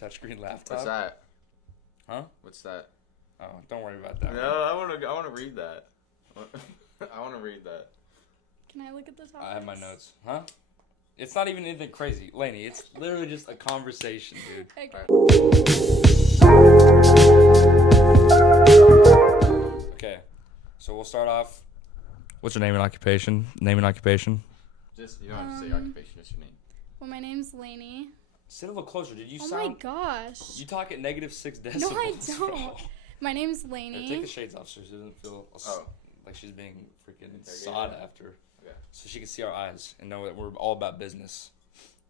Touchscreen laptop. What's that? Huh? What's that? Oh, don't worry about that. No, I want to read that. I want to read that. Can I look at the topics? I have my notes. Huh? It's not even anything crazy. Laney, it's literally just a conversation, dude. Okay. Okay. So we'll start off. What's your name and occupation? Name and occupation? Just, you don't have to say occupation, just your name. Well, my name's Laney. Sit a little closer. Did you Oh sound... my gosh. You talk at -6 decibels. No, I bro. don't. My name's Laney. Take the shades off so she doesn't feel like she's being freaking sought after. Okay. So she can see our eyes and know that we're all about business.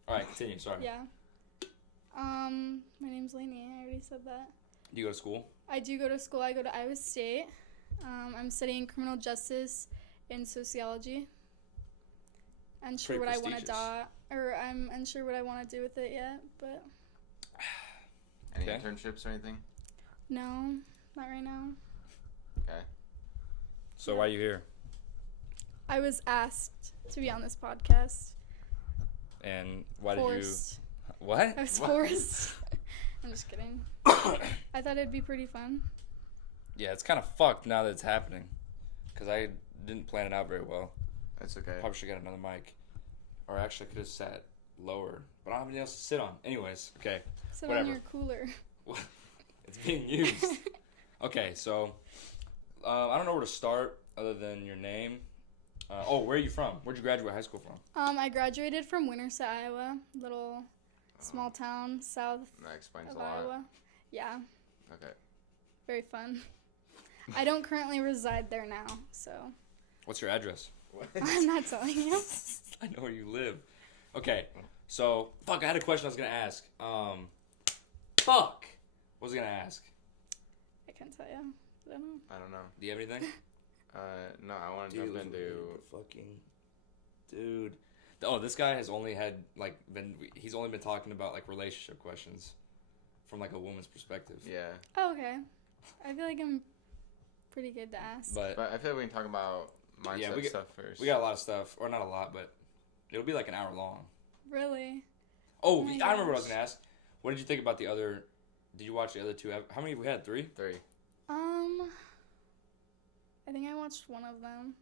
All right, continue. Sorry. Yeah. My name's Laney. I already said that. Do you go to school? I do go to school. I go to Iowa State. I'm studying criminal justice and sociology. Unsure what I want to I'm unsure what I want to do with it yet, but Any internships or anything? no, not right now. Okay. So why are you here? I was asked to be on this podcast. And why Forced. did you... What? I was forced. I'm just kidding. I thought it'd be pretty fun. Yeah, it's kind of fucked now that it's happening. Because I didn't plan it out very well. That's okay. Probably should get another mic. Or actually, I could have sat lower. But I don't have anything else to sit on. Anyways, okay. Sit Whatever. on your cooler. It's being used. Okay, so... I don't know where to start other than your name. Where are you from? Where'd you graduate high school from? I graduated from Winterset, Iowa. Little small town south That explains of a lot. Iowa. Yeah. Okay. Very fun. I don't currently reside there now, so What's your address? What? I'm not telling you. I know where you live. Okay, so... Fuck, I had a question I was going to ask. Fuck! What was I going to ask? I can't tell you. I don't know. I don't know. Do you have anything? No, I want to jump into... Dude. Oh, this guy has only had, he's only been talking about, relationship questions from, a woman's perspective. Yeah. Oh, okay. I feel like I'm pretty good to ask. But I feel like we can talk about mindset stuff first. we got a lot of stuff. Or not a lot, but it'll be an hour long. Really? Oh, my I remember what I was gosh. going to ask. What did you think about the other... Did you watch the other two? How many have we had? 3? 3. I think I watched one of them.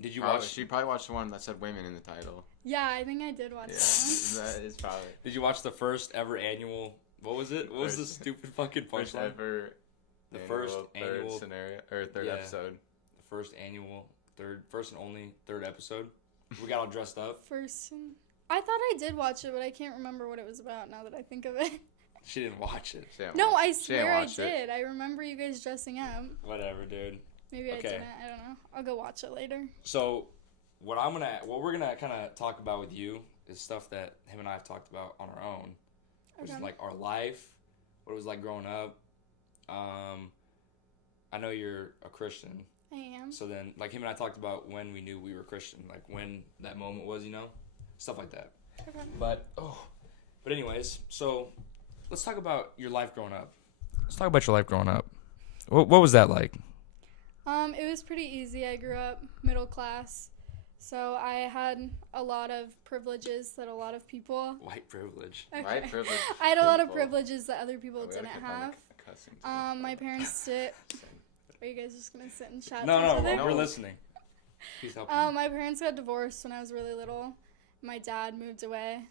Did you Probably, watch... She probably watched the one that said women in the title. Yeah, I think I did watch that That is probably... Did you watch the first ever annual... What was it? What was the stupid fucking First punchline? ever... The first third annual... scenario, or third episode. The first annual... First and only third episode. We got all dressed up. I thought I did watch it, but I can't remember what it was about now that I think of it. She didn't watch it. No, I swear I did. I remember you guys dressing up. Whatever, dude. Maybe I didn't. I don't know. I'll go watch it later. So, what we're gonna kind of talk about with you is stuff that him and I have talked about on our own, which is our life, what it was like growing up. I know you're a Christian. I am. So then, him and I talked about when we knew we were Christian, when that moment was, stuff like that. Okay. But anyways, so let's talk about your life growing up. Let's talk about your life growing up. What was that like? It was pretty easy. I grew up middle class, so I had a lot of privileges that a lot of people... White privilege. Okay. White privilege. I had a lot of privileges that other people didn't keep have. on My parents did... Are you guys just going to sit and chat? No, we're listening. Please help me. My parents got divorced when I was really little. My dad moved away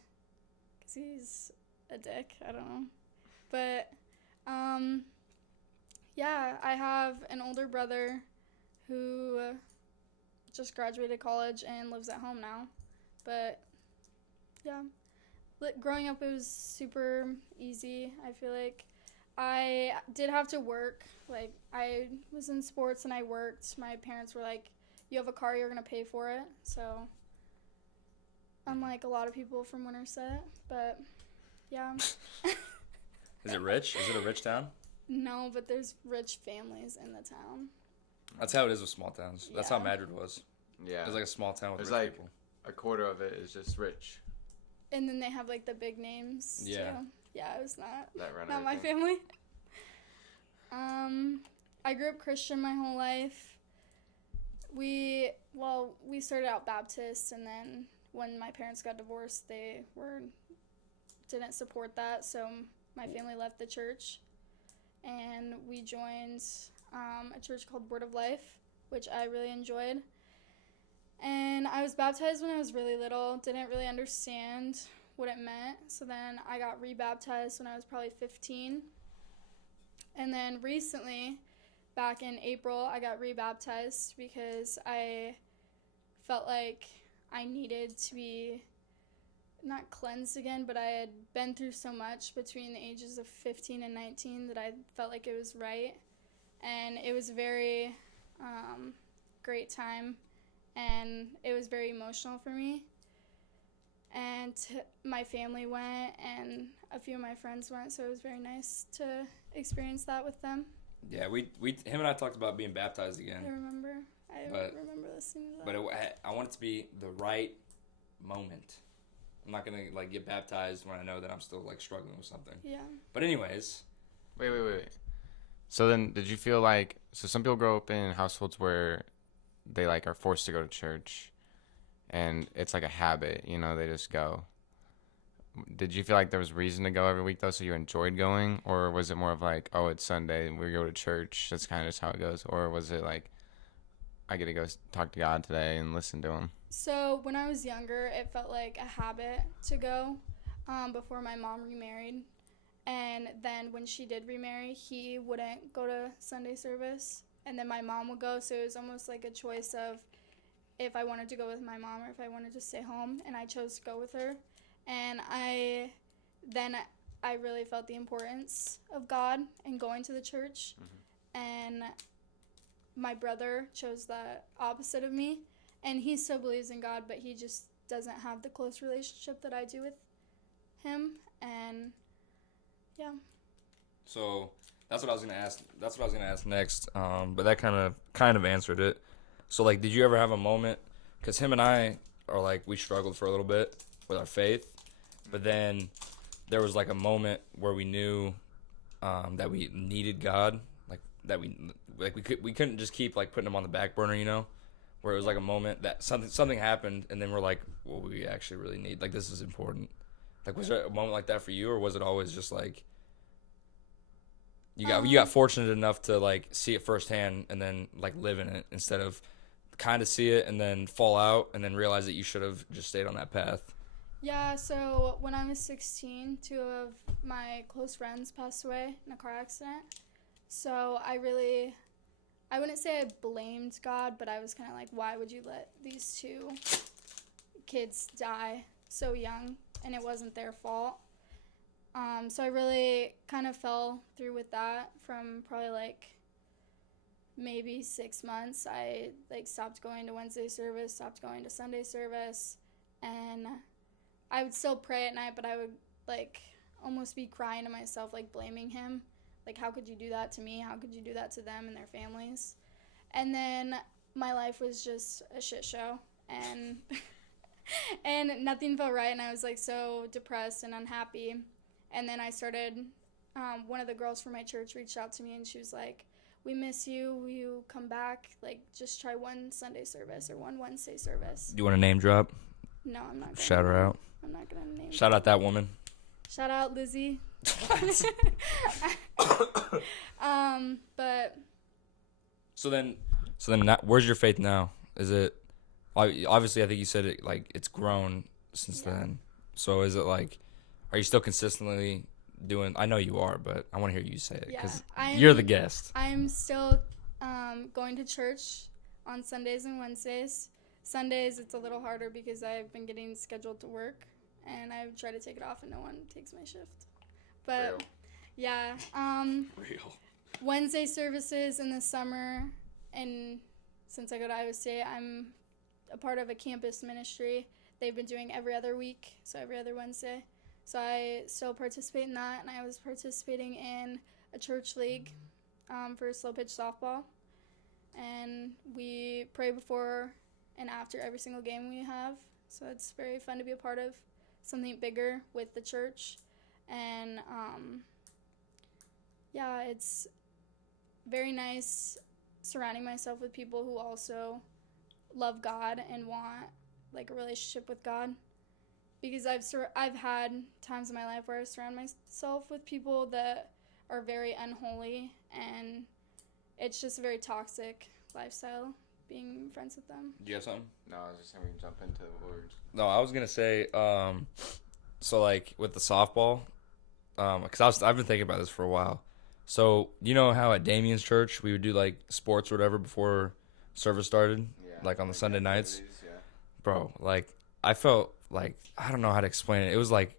because he's a dick. I don't know. But, yeah, I have an older brother who just graduated college and lives at home now. But, yeah, growing up it was super easy. I feel like I did have to work. I was in sports and I worked. My parents were like, you have a car, you're going to pay for it. So, unlike a lot of people from Winterset, but, yeah. Is it rich? Is it a rich town? No, but there's rich families in the town. That's how it is with small towns. That's how Yeah. Madrid was. Yeah. It was a small town with There's rich people. a quarter of it is just rich. And then they have, the big names, Yeah. too. Yeah, it was not That not my family. I grew up Christian my whole life. We started out Baptist, and then when my parents got divorced, they didn't support that, so my family left the church, and we joined a church called Word of Life, which I really enjoyed. And I was baptized when I was really little, didn't really understand what it meant. So then I got rebaptized when I was probably 15. And then recently, back in April, I got rebaptized because I felt like I needed to be not cleansed again, but I had been through so much between the ages of 15 and 19 that I felt like it was right. And it was a very great time, and it was very emotional for me. And my family went, and a few of my friends went, so it was very nice to experience that with them. Yeah, him and I talked about being baptized again. I remember listening to that. But I want it to be the right moment. I'm not gonna like get baptized when I know that I'm still like struggling with something. Yeah. But anyways. Wait. So then, did you feel like, so some people grow up in households where they like are forced to go to church, and it's like a habit, you know, they just go. Did you feel like there was reason to go every week though, so you enjoyed going, or was it more of like, oh, it's Sunday and we go to church, that's kind of just how it goes, or was it like, I get to go talk to God today and listen to him? So when I was younger, it felt like a habit to go before my mom remarried. And then when she did remarry, he wouldn't go to Sunday service, and then my mom would go. So it was almost like a choice of if I wanted to go with my mom or if I wanted to stay home, and I chose to go with her. And I really felt the importance of God and going to the church. Mm-hmm. And my brother chose the opposite of me, and he still believes in God, but he just doesn't have the close relationship that I do with him. And yeah. So that's what I was gonna ask. That's what I was gonna ask next. But that kind of answered it. So like, did you ever have a moment? Because him and I are like, we struggled for a little bit with our faith, but then there was like a moment where we knew that we needed God, like that we couldn't just keep like putting him on the back burner, you know, where it was like a moment that something happened, and then we're like, well, we actually really need, like, this is important. Like, was there a moment like that for you, or was it always just like you got fortunate enough to like see it firsthand and then like live in it instead of kind of see it and then fall out and then realize that you should have just stayed on that path? Yeah, so when I was 16, 2 of my close friends passed away in a car accident. So I wouldn't say I blamed God, but I was kind of like, why would you let these 2 kids die so young? And it wasn't their fault. So I really kind of fell through with that from probably like maybe 6 months. I like stopped going to Wednesday service, stopped going to Sunday service, and I would still pray at night, but I would like almost be crying to myself, like blaming him. Like, how could you do that to me? How could you do that to them and their families? And then my life was just a shit show, and and nothing felt right, and I was like so depressed and unhappy. And then I started, one of the girls from my church reached out to me, and she was like, we miss you. Will you come back? Like, just try one Sunday service or one Wednesday service. Do you want to name drop? No, I'm not. Shout her out. I'm not going to name Shout out that woman. Shout out Lizzie. But. So then where's your faith now? Is it, obviously I think you said it, like, it's grown since then. So is it like, are you still consistently doing, I know you are, but I want to hear you say it because you're the guest. I'm still going to church on Sundays and Wednesdays. Sundays it's a little harder because I've been getting scheduled to work, and I try to take it off and no one takes my shift. But Real. Yeah, Real. Wednesday services in the summer, and since I go to Iowa State, I'm a part of a campus ministry. They've been doing every other week, so every other Wednesday. So I still participate in that, and I was participating in a church league for slow pitch softball. And we pray before and after every single game we have. So it's very fun to be a part of something bigger with the church. And it's very nice surrounding myself with people who also love God and want like a relationship with God. because I've had times in my life where I surround myself with people that are very unholy, and it's just a very toxic lifestyle being friends with them. Do you have something? No, I was just saying we can jump into the words. No, I was gonna say, so like with the softball, because I've been thinking about this for a while. So you know how at Damien's church we would do like sports or whatever before service started, like on the Sunday nights, bro. Like I felt like I don't know how to explain it. It was like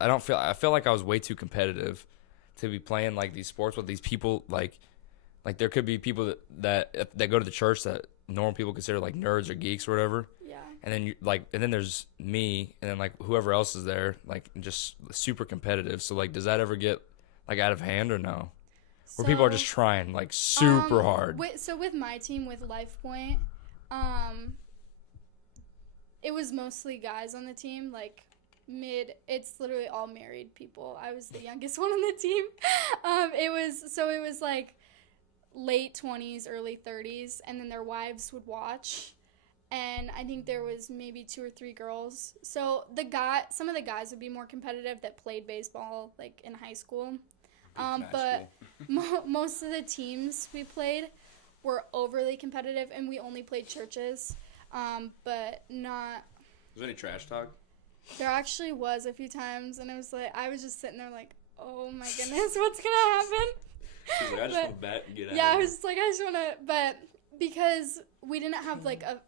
I felt like I was way too competitive to be playing like these sports with these people. Like there could be people that go to the church that normal people consider like nerds or geeks or whatever. Yeah. And then and then there's me, and then like whoever else is there, like just super competitive. So like, does that ever get like out of hand or no? Where people are just trying like super hard. With my team with LifePoint, it was mostly guys on the team. Like it's literally all married people. I was the youngest one on the team. It was like late 20s, early 30s, and then their wives would watch. And I think there was maybe 2 or 3 girls. So some of the guys would be more competitive that played baseball like in high school. But most of the teams we played were overly competitive, and we only played churches. But not. Was there any trash talk? There actually was a few times, and it was like I was just sitting there like, oh my goodness, what's gonna happen? She's like, I just want to bet and get out. Yeah, I was just like, I just want to, but because we didn't have like a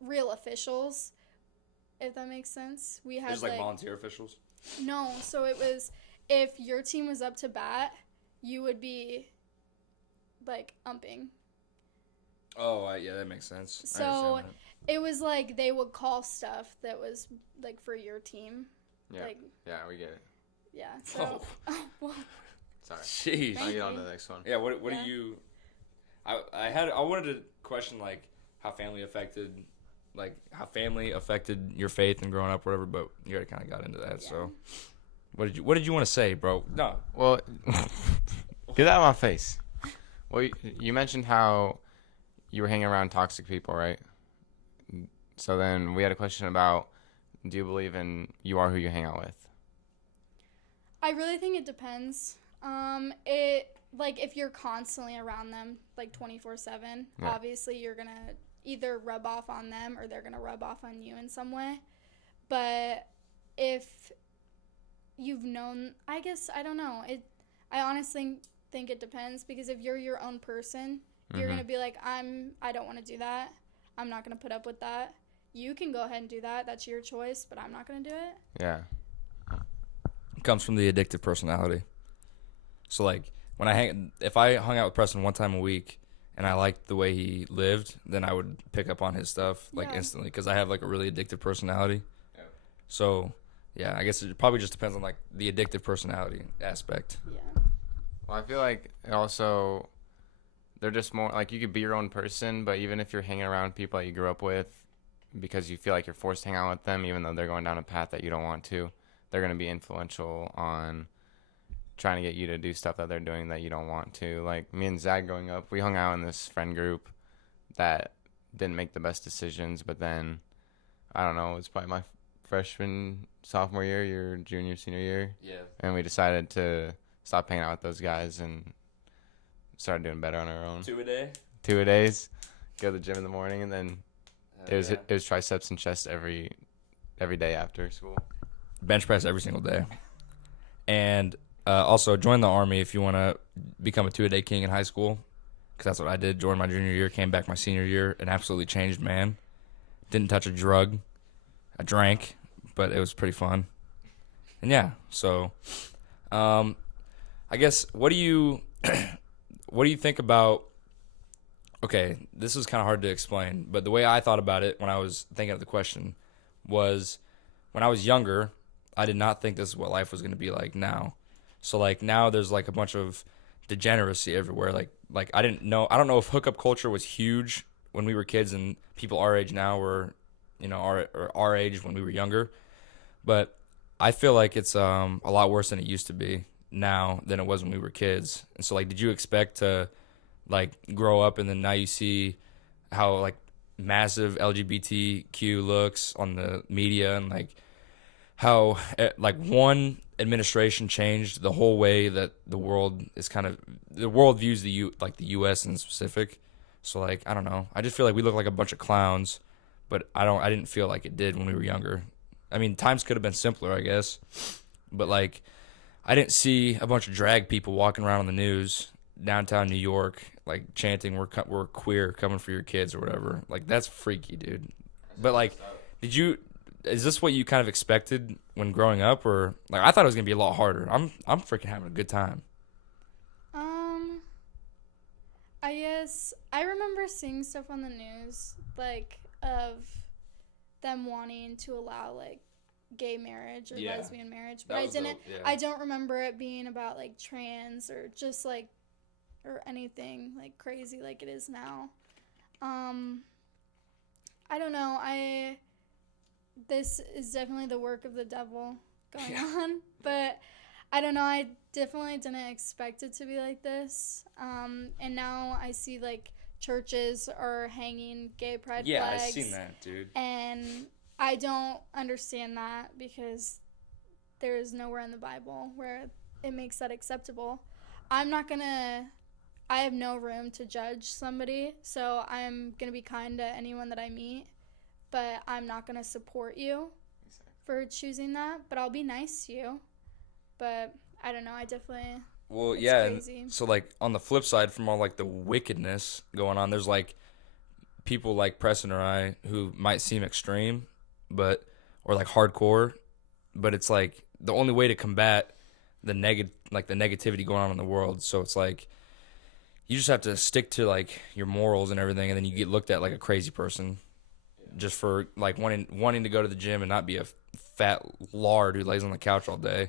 real officials, if that makes sense. We had just like volunteer officials. No, so it was if your team was up to bat, you would be like umping. Oh, yeah, that makes sense. So it was like they would call stuff that was like for your team. Yeah, like, yeah, we get it. Yeah. So. Well, sorry. Jeez. I'll get on to the next one. Yeah. What do you? I wanted to question like how family affected your faith and growing up, whatever. But you already kind of got into that. Yeah. So what did you want to say, bro? No. Well, get out of my face. Well, you mentioned how you were hanging around toxic people, right? So then we had a question about, do you believe in you are who you hang out with? I really think it depends. If you're constantly around them, like 24/7, obviously you're going to either rub off on them or they're going to rub off on you in some way. But if you've known, I guess, I don't know. I honestly think it depends, because if you're your own person, you're going to be like, I don't want to do that. I'm not going to put up with that. You can go ahead and do that. That's your choice, but I'm not going to do it. Yeah. It comes from the addictive personality. So, like, if I hung out with Preston one time a week and I liked the way he lived, then I would pick up on his stuff, instantly, because I have, like, a really addictive personality. Yeah. So, yeah, I guess it probably just depends on, like, the addictive personality aspect. Yeah. Well, I feel like it also, they're just more, like, you could be your own person, but even if you're hanging around people that you grew up with because you feel like you're forced to hang out with them, even though they're going down a path that you don't want to, they're going to be influential on trying to get you to do stuff that they're doing that you don't want to. Like, me and Zach growing up, we hung out in this friend group that didn't make the best decisions, but then, I don't know, it was probably my freshman, sophomore year, your junior, senior year. Yeah. And we decided to stop hanging out with those guys and started doing better on our own. 2 a day? 2 a days. Go to the gym in the morning, and then it was triceps and chest every day after school. Bench press every single day. And also join the Army if you want to become a 2-a-day king in high school, because that's what I did. Joined my junior year, came back my senior year, an absolutely changed man. Didn't touch a drug. I drank, but it was pretty fun. And yeah, so I guess what do you think about, okay, this is kind of hard to explain, but the way I thought about it when I was thinking of the question was, when I was younger, I did not think this is what life was going to be like now. So, like, now there's, like, a bunch of degeneracy everywhere. Like I don't know if hookup culture was huge when we were kids and people our age now were, our age when we were younger. But I feel like it's a lot worse than it used to be now than it was when we were kids. And so, like, did you expect to, like, grow up and then now you see how, like, massive LGBTQ looks on the media and, like, how like one administration changed the whole way that the world views like the U.S. in specific. So like I don't know. I just feel like we look like a bunch of clowns, but I didn't feel like it did when we were younger. I mean, times could have been simpler, I guess, but like I didn't see a bunch of drag people walking around on the news downtown New York like chanting we're queer, coming for your kids or whatever. Like that's freaky, dude. But like, is this what you kind of expected when growing up, or like I thought it was gonna be a lot harder? I'm freaking having a good time. I guess I remember seeing stuff on the news like of them wanting to allow like gay marriage or lesbian marriage, but I don't remember it being about like trans or just like or anything like crazy like it is now. I don't know. This is definitely the work of the devil going on, but I don't know. I definitely didn't expect it to be like this. And now I see like churches are hanging gay pride flags. Yeah, I've seen that, dude. And I don't understand that because there is nowhere in the Bible where it makes that acceptable. I have no room to judge somebody, so I'm going to be kind to anyone that I meet, but I'm not going to support you for choosing that, but I'll be nice to you. But I don't know, I definitely... Well, yeah, and so like on the flip side from all like the wickedness going on, there's like people like Preston or I who might seem extreme, or like hardcore, but it's like the only way to combat the negativity going on in the world. So it's like you just have to stick to like your morals and everything, and then you get looked at like a crazy person just for like wanting to go to the gym and not be a fat lard who lays on the couch all day,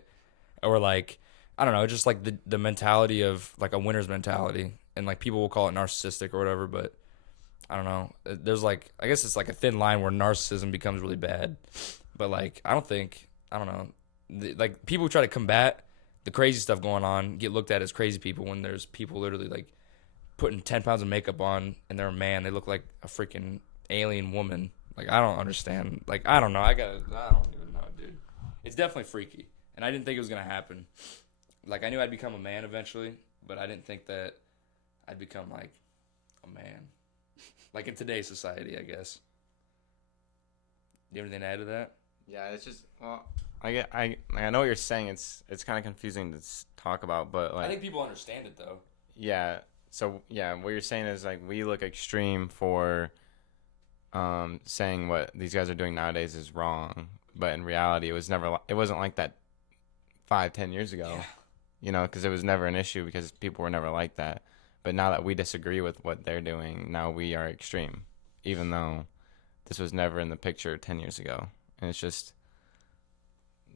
or like I don't know, just like the mentality of like a winner's mentality, and like people will call it narcissistic or whatever, but I don't know. There's like I guess it's like a thin line where narcissism becomes really bad, but like I don't know, like people who try to combat the crazy stuff going on get looked at as crazy people when there's people literally like putting 10 pounds of makeup on and they're a man. They look like a freaking alien woman. Like, I don't understand. Like, I don't know. I don't even know, dude. It's definitely freaky. And I didn't think it was going to happen. Like, I knew I'd become a man eventually, but I didn't think that I'd become, like, a man. Like, in today's society, I guess. Do you have anything to add to that? Yeah, it's just, well, I know what you're saying. It's kind of confusing to talk about, but, like... I think people understand it, though. Yeah. So, yeah, what you're saying is, like, we look extreme for saying what these guys are doing nowadays is wrong. But in reality, it wasn't like that 5-10 years ago. Yeah. You know, because it was never an issue because people were never like that. But now that we disagree with what they're doing, now we are extreme. Even though this was never in the picture 10 years ago. And it's just,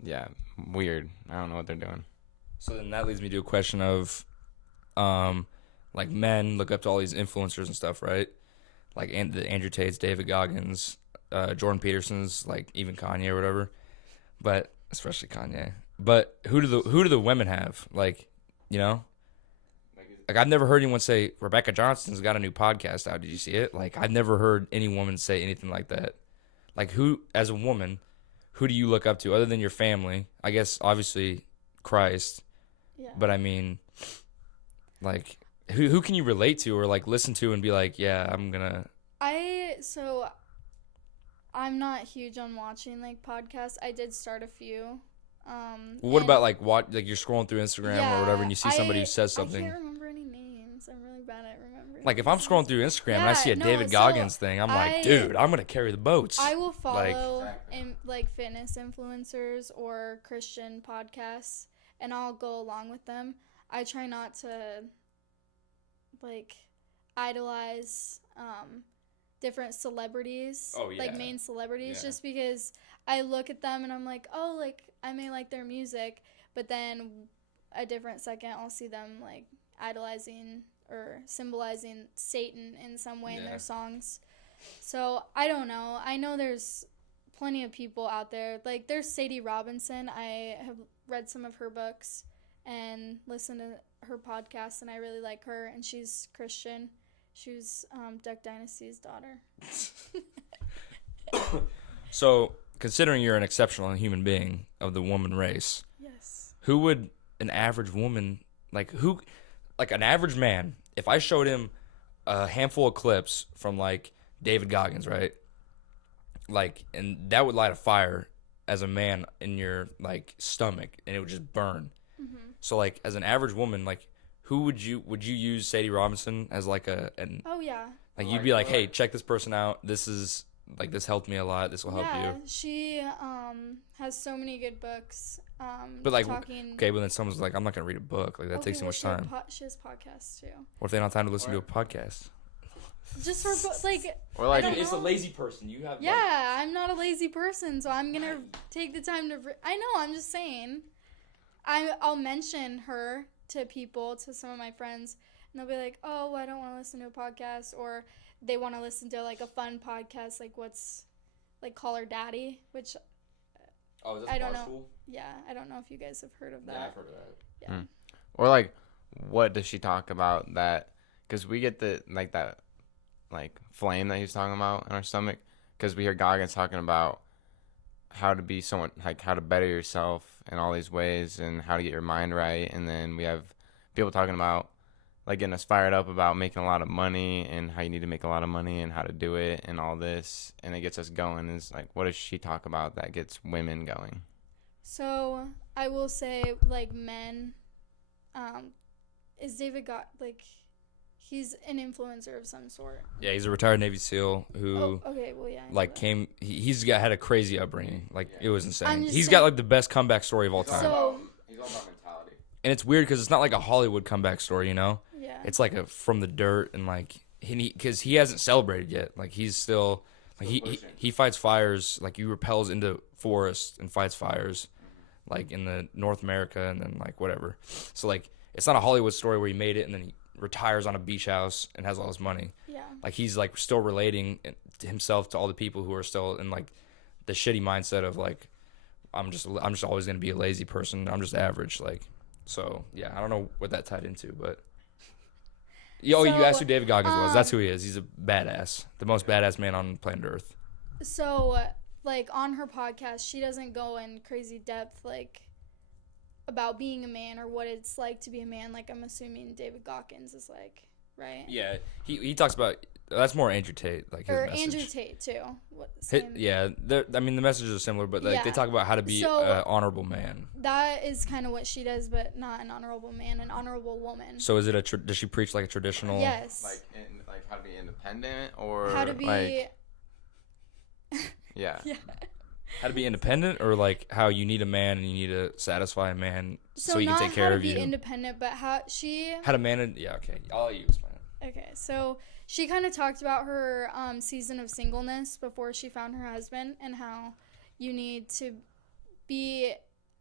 yeah, weird. I don't know what they're doing. So then that leads me to a question of, like, men look up to all these influencers and stuff, right? Like the Andrew Tates, David Goggins, Jordan Peterson's, like even Kanye or whatever. But especially Kanye. But who do the women have? Like, you know? Like I've never heard anyone say Rebecca Johnson's got a new podcast out. Did you see it? Like I've never heard any woman say anything like that. Like who, as a woman, who do you look up to other than your family? I guess obviously Christ. Yeah. But I mean, like who can you relate to or like listen to and be like, yeah, I'm not huge on watching like podcasts. I did start a few. What about like you're scrolling through Instagram or whatever and you see somebody who says something? I can't remember any names. I'm really bad at remembering. Like if I'm scrolling through Instagram and I see a David Goggins thing, I'm like, dude, I'm gonna carry the boats. I will follow like fitness influencers or Christian podcasts, and I'll go along with them. I try not to like idolize different celebrities, like main celebrities, just because I look at them and I'm like, oh, like I may like their music, but then a different second I'll see them like idolizing or symbolizing Satan in some way in their songs. So I don't know. I know there's plenty of people out there. Like there's Sadie Robinson. I have read some of her books and listened to her podcast, and I really like her, and she's Christian. She was Duck Dynasty's daughter. So considering you're an exceptional human being of the woman race, Yes. who would an average woman, like an average man, if I showed him a handful of clips from like David Goggins, right? Like, and that would light a fire as a man in your like stomach, and it would just burn. Mm-hmm. So like, as an average woman, like, who would you use Sadie Robinson as like an Oh yeah. like you'd be like, hey, check this person out. This is like this helped me a lot. This will help Yeah, you. she has so many good books. But like, talking. okay, but then someone's like, I'm not gonna read a book. Like that takes too much time. She has podcasts too. What if they don't have time to listen to a podcast? Just for like. Or like, I don't It's a know. lazy person. You have. Yeah, I'm not a lazy person, so I'm gonna take the time to. I know. I'm just saying. I'll mention her to people, to some of my friends, and they'll be like, "Oh, I don't want to listen to a podcast," or they want to listen to like a fun podcast, like what's like Call Her Daddy, which Oh, is I don't know. Yeah, I don't know if you guys have heard of that. Yeah, I've heard of that. Yeah. or like, what does she talk about that? Because we get the like that, like flame that he's talking about in our stomach. Because we hear Goggins talking about how to be someone, like how to better yourself in all these ways, and how to get your mind right. And then we have people talking about like getting us fired up about making a lot of money and how you need to make a lot of money and how to do it and all this, and it gets us going. It's like, what does she talk about that gets women going? So I will say, like men, is David got like, he's an influencer of some sort. Yeah, he's a retired Navy SEAL who Oh, okay, well yeah. I know like that. came. Had a crazy upbringing. Like it was I'm insane. just He's saying- got like the best comeback story of all time. So He's all about mentality. And it's weird because it's not like a Hollywood comeback story, you know? yeah. It's like a from the dirt, and like because he hasn't celebrated yet. Like he's still like he fights fires. Like he repels into forests and fights fires, like in the North America, and then like whatever. So like it's not a Hollywood story where he made it and then he retires on a beach house and has all his money. Yeah. Like he's like still relating to himself to all the people who are still in like the shitty mindset of like I'm just always gonna be a lazy person. I'm just average. Like so yeah. I don't know what that tied into, but. Yo, you So, asked who David Goggins was. That's who he is. He's a badass. The most badass man on planet Earth. So, like, on her podcast, she doesn't go in crazy depth, like, about being a man or what it's like to be a man. Like, I'm assuming David Goggins is like, right? Yeah, he talks about that's more Andrew Tate, like his Or message. Andrew Tate, too. Yeah, I mean the messages are similar, but like they Yeah. talk about how to be So- an honorable man. That is kind of what she does, but not an honorable man, an honorable woman. So is it does she preach like a traditional? Yes. Like how to be independent, or How to be. like, yeah. Yeah. How to be independent, or like how you need a man and you need to satisfy a man so he can not take care how to of be you. independent, but how she. How to manage? Yeah, okay. I'll let you explain it. Okay, so she kind of talked about her season of singleness before she found her husband, and how you need to be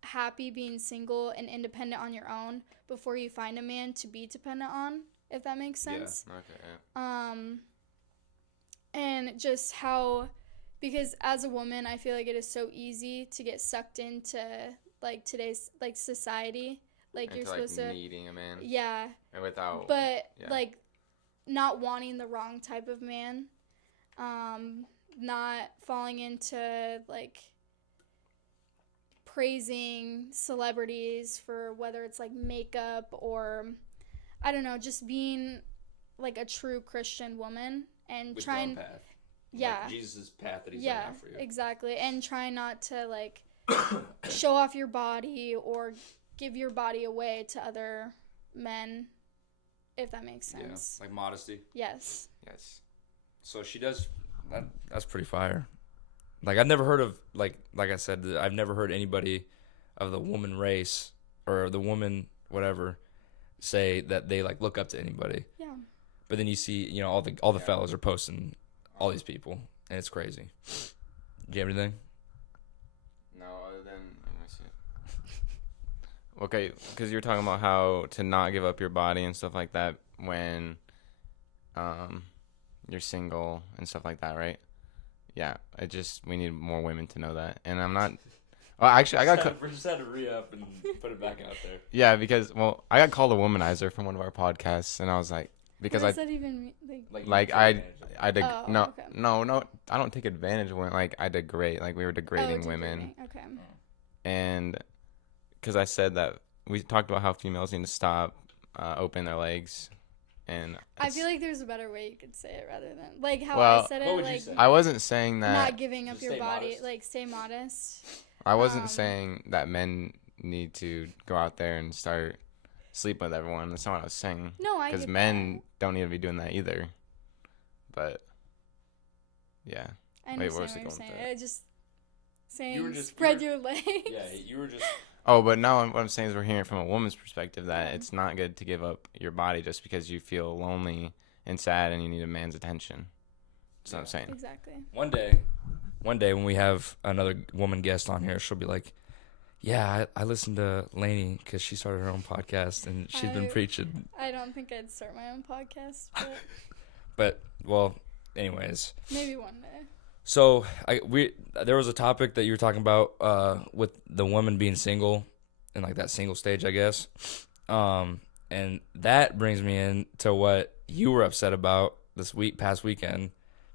happy being single and independent on your own before you find a man to be dependent on, if that makes sense. Okay. Yeah. And just how, because as a woman, I feel like it is so easy to get sucked into like today's like society. Like And you're to, supposed like, to, needing a man, yeah, and without. but yeah. like not wanting the wrong type of man, not falling into like praising celebrities for whether it's like makeup or I don't know, just being like a true Christian woman and trying, path. yeah, Like Jesus' path that he's yeah, laying out for you. exactly, and try not to like show off your body or give your body away to other men, if that makes sense. Yeah, like modesty. Yes. Yes. So she does. That's pretty fire. Like I've never heard of like I said, I've never heard anybody of the woman race or the woman whatever say that they like look up to anybody. Yeah. But then you see, all the fellas are posting all these people, and it's crazy. Do you have anything? No, other than let me see. Okay, because you're talking about how to not give up your body and stuff like that when, you're single and stuff like that, right? Yeah, we need more women to know that, and I'm not. Well, actually, We just had to re-up and put it back out there. yeah, because I got called a womanizer from one of our podcasts, and I was like, because What does that even mean? like I no, okay. no. I don't take advantage of women. Like I degrade. Like we were degrading women, Okay. and because I said that we talked about how females need to stop opening their legs, and I feel like there's a better way you could say it rather than like how Well, I said what it. would you Like say? I wasn't saying that. not giving up Just your stay body. modest? Like stay modest. I wasn't saying that men need to go out there and start sleeping with everyone. That's not what I was saying. No, I Because get men don't need to be doing that either. But yeah. I Wait, understand where was what it you're going saying. with that? I just saying You were just- spread you your legs. Yeah, you were just. Oh, but now what I'm saying is we're hearing from a woman's perspective that Yeah. it's not good to give up your body just because you feel lonely and sad and you need a man's attention. That's what I'm saying. Exactly. One day when we have another woman guest on here, she'll be like, "Yeah, I listened to Laney because she started her own podcast and she's been preaching." I don't think I'd start my own podcast, but But well, anyways, maybe one day. so there was a topic that you were talking about with the woman being single and like that single stage, I guess. And that brings me into what you were upset about this past weekend,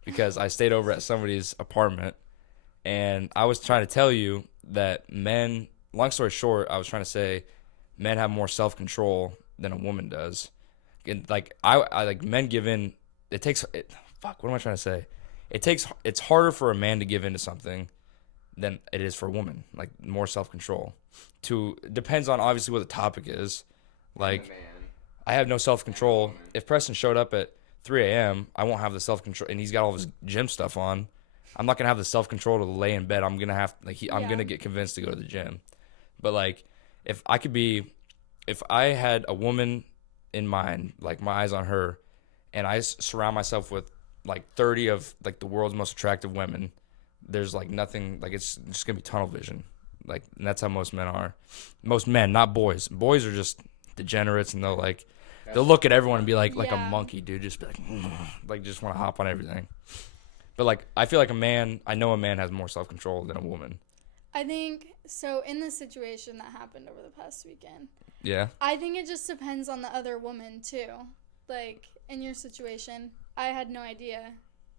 because I stayed over at somebody's apartment and I was trying to tell you that men, long story short, I was trying to say men have more self-control than a woman does. And like I like men give in. What am I trying to say? It's harder for a man to give into something than it is for a woman. Like more self-control. Depends on obviously what the topic is. Like I have no self-control. If Preston showed up at 3 a.m., I won't have the self-control, and he's got all of his gym stuff on. I'm not gonna have the self-control to lay in bed. I'm gonna get convinced to go to the gym. But like, if I had a woman in mind, like my eyes on her, and I surround myself with like 30 of like the world's most attractive women, there's like nothing, like it's just gonna be tunnel vision. Like, and that's how most men are. Most men, not boys. Boys are just degenerates, and they'll look at everyone and be like a monkey, dude. Just be like just want to hop on everything. But like, I feel like I know a man has more self-control than a woman. I think so. In the situation that happened over the past weekend, Yeah. I think it just depends on the other woman too. Like in your situation, I had no idea,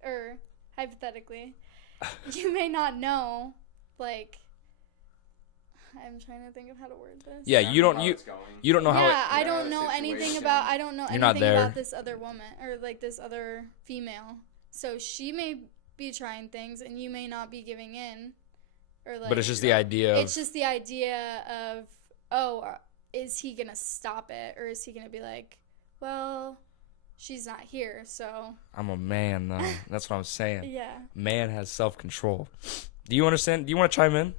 or hypothetically, you may not know. Like, I'm trying to think of how to word this. Yeah, you don't know how. Yeah, I don't know anything about. I don't know You're not anything there. about this other woman or like this other female. So she may be trying things, and you may not be giving in, or like. But it's just the idea of. It's just the idea of, oh, is he gonna stop it, or is he gonna be like, well, she's not here, so. I'm a man, though. That's what I'm saying. Yeah. Man has self-control. Do you understand? Do you want to chime in?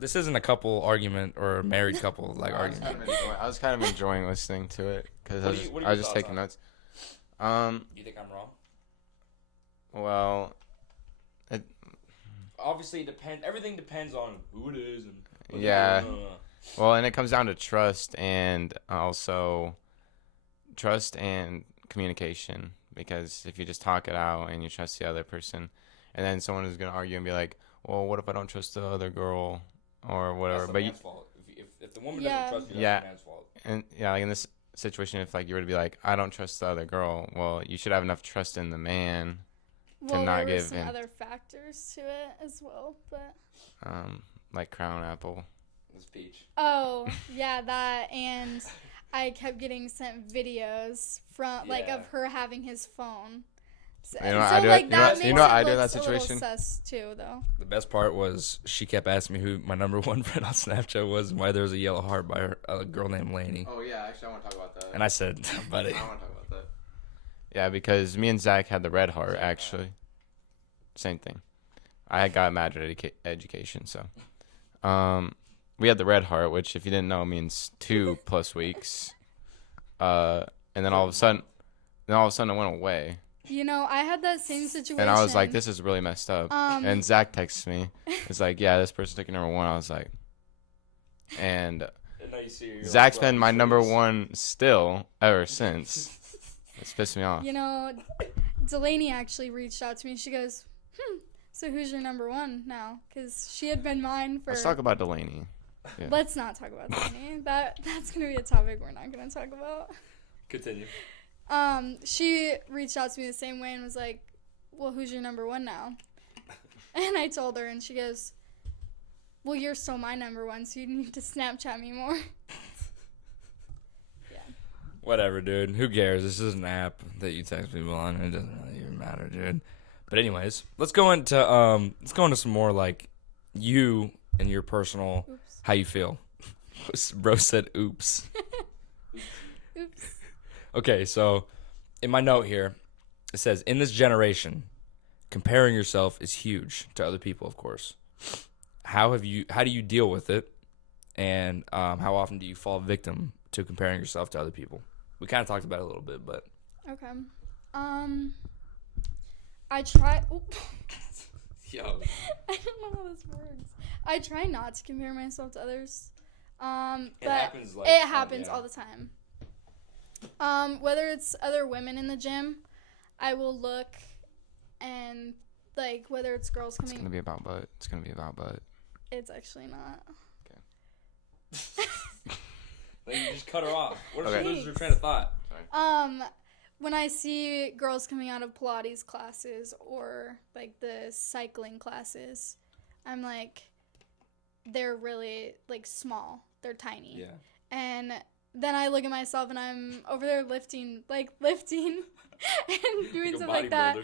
This isn't a couple argument or a married couple like argument. I was kind of enjoying listening to it because What are I was your just thoughts taking on notes. You think I'm wrong? Well, Obviously, it depends. Everything depends on who it is. And yeah. Well, and it comes down to trust and also trust and communication. Because if you just talk it out and you trust the other person, and then someone is going to argue and be like, well, what if I don't trust the other girl or whatever? That's the man's fault. If the woman Yeah. doesn't trust you, Yeah. that's the man's fault. And yeah, like in this situation, if like you were to be like, I don't trust the other girl, well, you should have enough trust in the man, Well, not there were give some in. other factors to it as well, but. like Crown Apple. It's peach. Oh, yeah, that, and I kept getting sent videos from, like, of her having his phone. So, You know what so I do- like, you know that what- makes you know what it I do in look that a little situation? sus, too, though. The best part was she kept asking me who my number one friend on Snapchat was and why there was a yellow heart by a girl named Laney. Oh yeah, actually I want to talk about that. And I said, buddy. I want to talk about that. Yeah, because me and Zach had the red heart actually. Same thing. I had got mad at education, so we had the red heart, which if you didn't know means 2+ weeks. And then all of a sudden it went away. You know, I had that same situation. And I was like, this is really messed up. And Zach texts me. It's like, yeah, this person took your number one. I was like, and Zach's been my number one still ever since. It's pissed me off. You know, Delaney actually reached out to me. She goes, so who's your number one now? Because she had been mine for... Let's talk about Delaney. Yeah. Let's not talk about Delaney. That's going to be a topic we're not going to talk about. Continue. She reached out to me the same way and was like, well, who's your number one now? And I told her, and she goes, well, you're still my number one, so you need to Snapchat me more. Yeah. Whatever, dude. Who cares? This is an app that you text people on. It doesn't really even matter, dude. But anyways, let's go into some more like you and your personal Oops. how you feel. Bro said oops. Oops. Okay, so in my note here, it says, in this generation, comparing yourself is huge to other people, of course. How do you deal with it? And how often do you fall victim to comparing yourself to other people? We kind of talked about it a little bit, but. Okay. I try. Yo. I don't know how this works. I try not to compare myself to others. But it happens all the time. Whether it's other women in the gym, I will look and like whether it's girls coming. It's gonna be about butt. It's gonna be about butt. It's actually not. Like you just cut her off. What if Okay. she loses her train of thought? When I see girls coming out of Pilates classes or like the cycling classes, I'm like, they're really like small. They're tiny. Yeah. And then I look at myself and I'm over there lifting and doing stuff like that.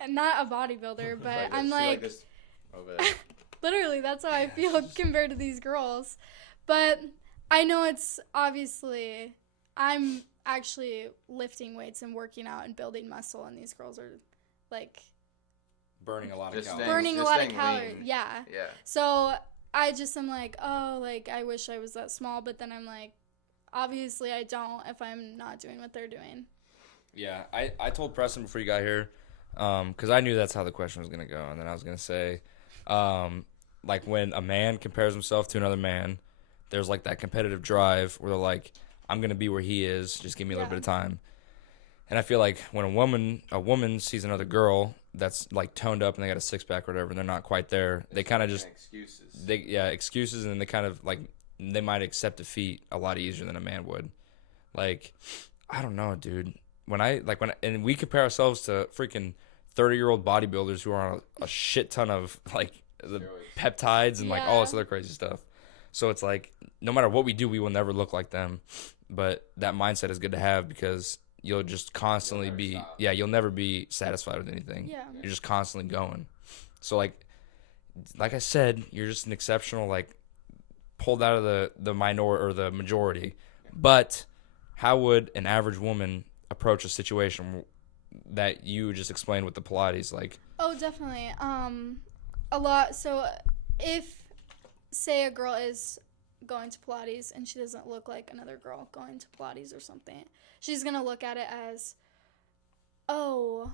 And not a bodybuilder, but I'm like this over there. literally, that's how I feel compared to these girls. But I know it's obviously, I'm actually lifting weights and working out and building muscle, and these girls are like Burning a lot of Just calories. burning a just lot of staying calories. lean. Yeah. Yeah. So I just am like, oh, like I wish I was that small, but then I'm like, obviously I don't if I'm not doing what they're doing. Yeah, I told Preston before you got here, because I knew that's how the question was going to go. And then I was going to say, like when a man compares himself to another man, there's like that competitive drive where they're like, I'm going to be where he is, just give me a little bit of time. And I feel like when a woman sees another girl that's like toned up and they got a six pack or whatever, and they're not quite there, they kind of just, excuses, and then they kind of like, they might accept defeat a lot easier than a man would. Like, I don't know, dude. And we compare ourselves to freaking 30-year-old bodybuilders who are on a shit ton of like the peptides and like all this other crazy stuff. So it's like, no matter what we do, we will never look like them. But that mindset is good to have because you'll just constantly you'll never be satisfied with anything. Yeah. You're just constantly going. So like I said, you're just an exceptional, like pulled out of the minority or the majority. But how would an average woman approach a situation that you just explained with the Pilates? Like, oh, definitely. A lot. So if say a girl is going to Pilates and she doesn't look like another girl going to Pilates or something, she's gonna look at it as, oh,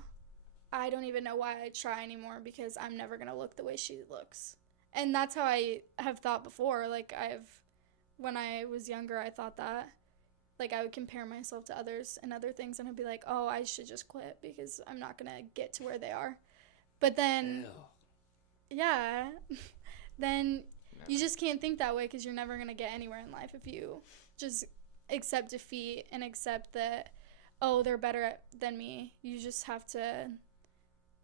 I don't even know why I try anymore because I'm never gonna look the way she looks. And that's how I have thought before. Like when I was younger, I thought that. Like I would compare myself to others and other things, and I'd be like, oh, I should just quit because I'm not gonna get to where they are. But then, yeah, then you just can't think that way because you're never gonna get anywhere in life if you just accept defeat and accept that, oh, they're better than me. You just have to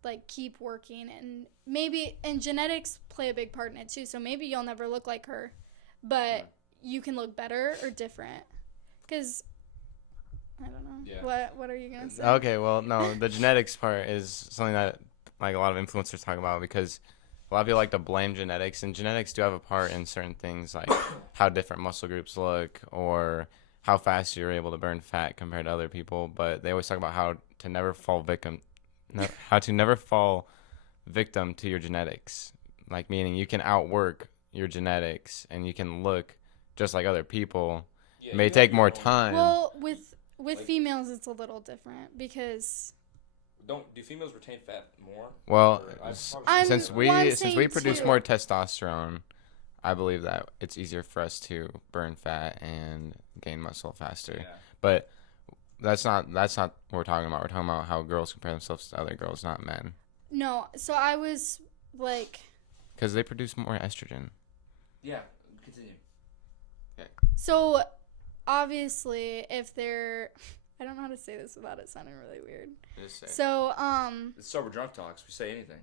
like keep working, and genetics play a big part in it too. So maybe you'll never look like her, but you can look better or different. Because I don't know. Yeah. What are you gonna say? Okay, well, no, the genetics part is something that like a lot of influencers talk about because a lot of people like to blame genetics, and genetics do have a part in certain things like how different muscle groups look or how fast you're able to burn fat compared to other people. But they always talk about how to never fall victim to your genetics. Like meaning you can outwork your genetics and you can look just like other people. It may take more time. Well, with females, it's a little different because. Do females retain fat more? Well, since we produce too. more testosterone, I believe that it's easier for us to burn fat and gain muscle faster. Yeah. But that's not what we're talking about. We're talking about how girls compare themselves to other girls, not men. No, so I was like. Because they produce more estrogen. Yeah, continue. Okay. So. Obviously, if they're, I don't know how to say this without it sounding really weird. Just say. So, It's sober drunk talks. We say anything.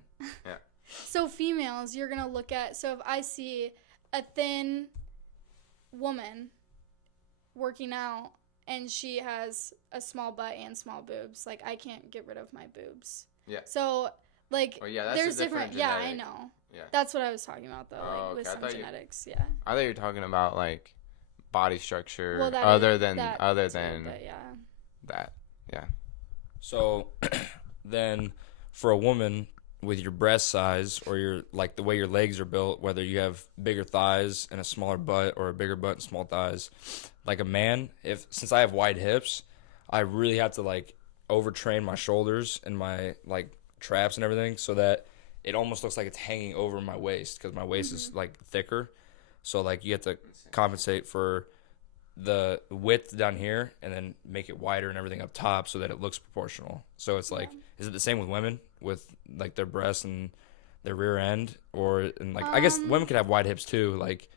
so females, you're going to look at, so if I see a thin woman working out and she has a small butt and small boobs, like, I can't get rid of my boobs. Yeah. So, like, Oh, yeah, that's there's a different yeah, I genetic. know. Yeah. That's what I was talking about, though, Oh, like, with okay. I some thought you- genetics, yeah. I thought you were talking about like body structure Well, that other is- than that other too, than but yeah. that. Yeah. So then for a woman with your breast size or your like the way your legs are built, whether you have bigger thighs and a smaller butt or a bigger butt and small thighs, like a man, since I have wide hips, I really have to like overtrain my shoulders and my like traps and everything so that it almost looks like it's hanging over my waist because my waist is like thicker. So like you have to compensate for the width down here and then make it wider and everything up top so that it looks proportional. So it's like, is it the same with women with like their breasts and their rear end, or and like I guess women could have wide hips too. Like,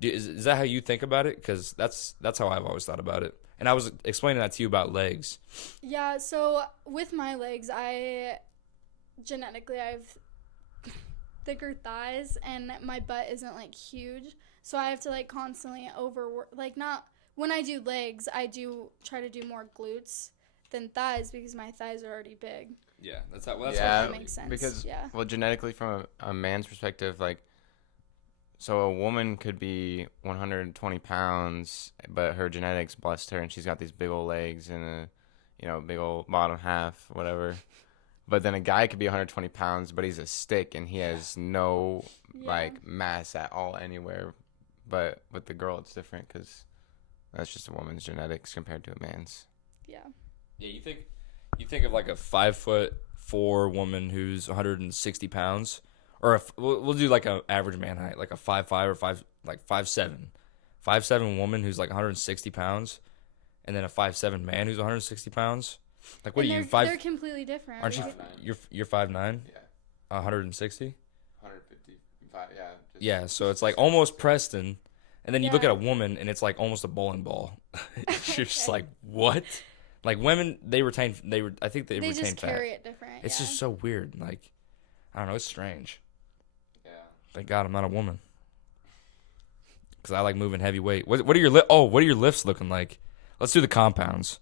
is that how you think about it? Because that's how I've always thought about it. And I was explaining that to you about legs. Yeah, so with my legs, genetically I have thicker thighs and my butt isn't like huge, so I have to like constantly overwork. Like, not when I do legs, I do try to do more glutes than thighs because my thighs are already big. Yeah, that's how. Well, that's yeah, that makes sense. Because Yeah. well, genetically from a man's perspective, like, so a woman could be 120 pounds, but her genetics blessed her, and she's got these big old legs and a big old bottom half, whatever. But then a guy could be 120 pounds, but he's a stick and he has no like mass at all anywhere. But with the girl, it's different because that's just a woman's genetics compared to a man's. Yeah. Yeah, you think of like a 5'4" woman who's 160 pounds, or we'll do like an average man height, like a 5'5" or 5'7" woman who's like 160 pounds, and then a 5'7" man who's 160 pounds. Like, what And are you, they're, 5? They're completely different. Aren't you? You're 5'9"? Yeah. 160? 155, yeah. Yeah, so it's like almost Preston, and then you look Yeah. at a woman and it's like almost a bowling ball. You're just like, what? Like women, I think they They retain just fat. carry it different. It's just so weird. Like, I don't know. It's strange. Yeah. Thank God I'm not a woman. Because I like moving heavy weight. What are your lifts looking like? Let's do the compounds.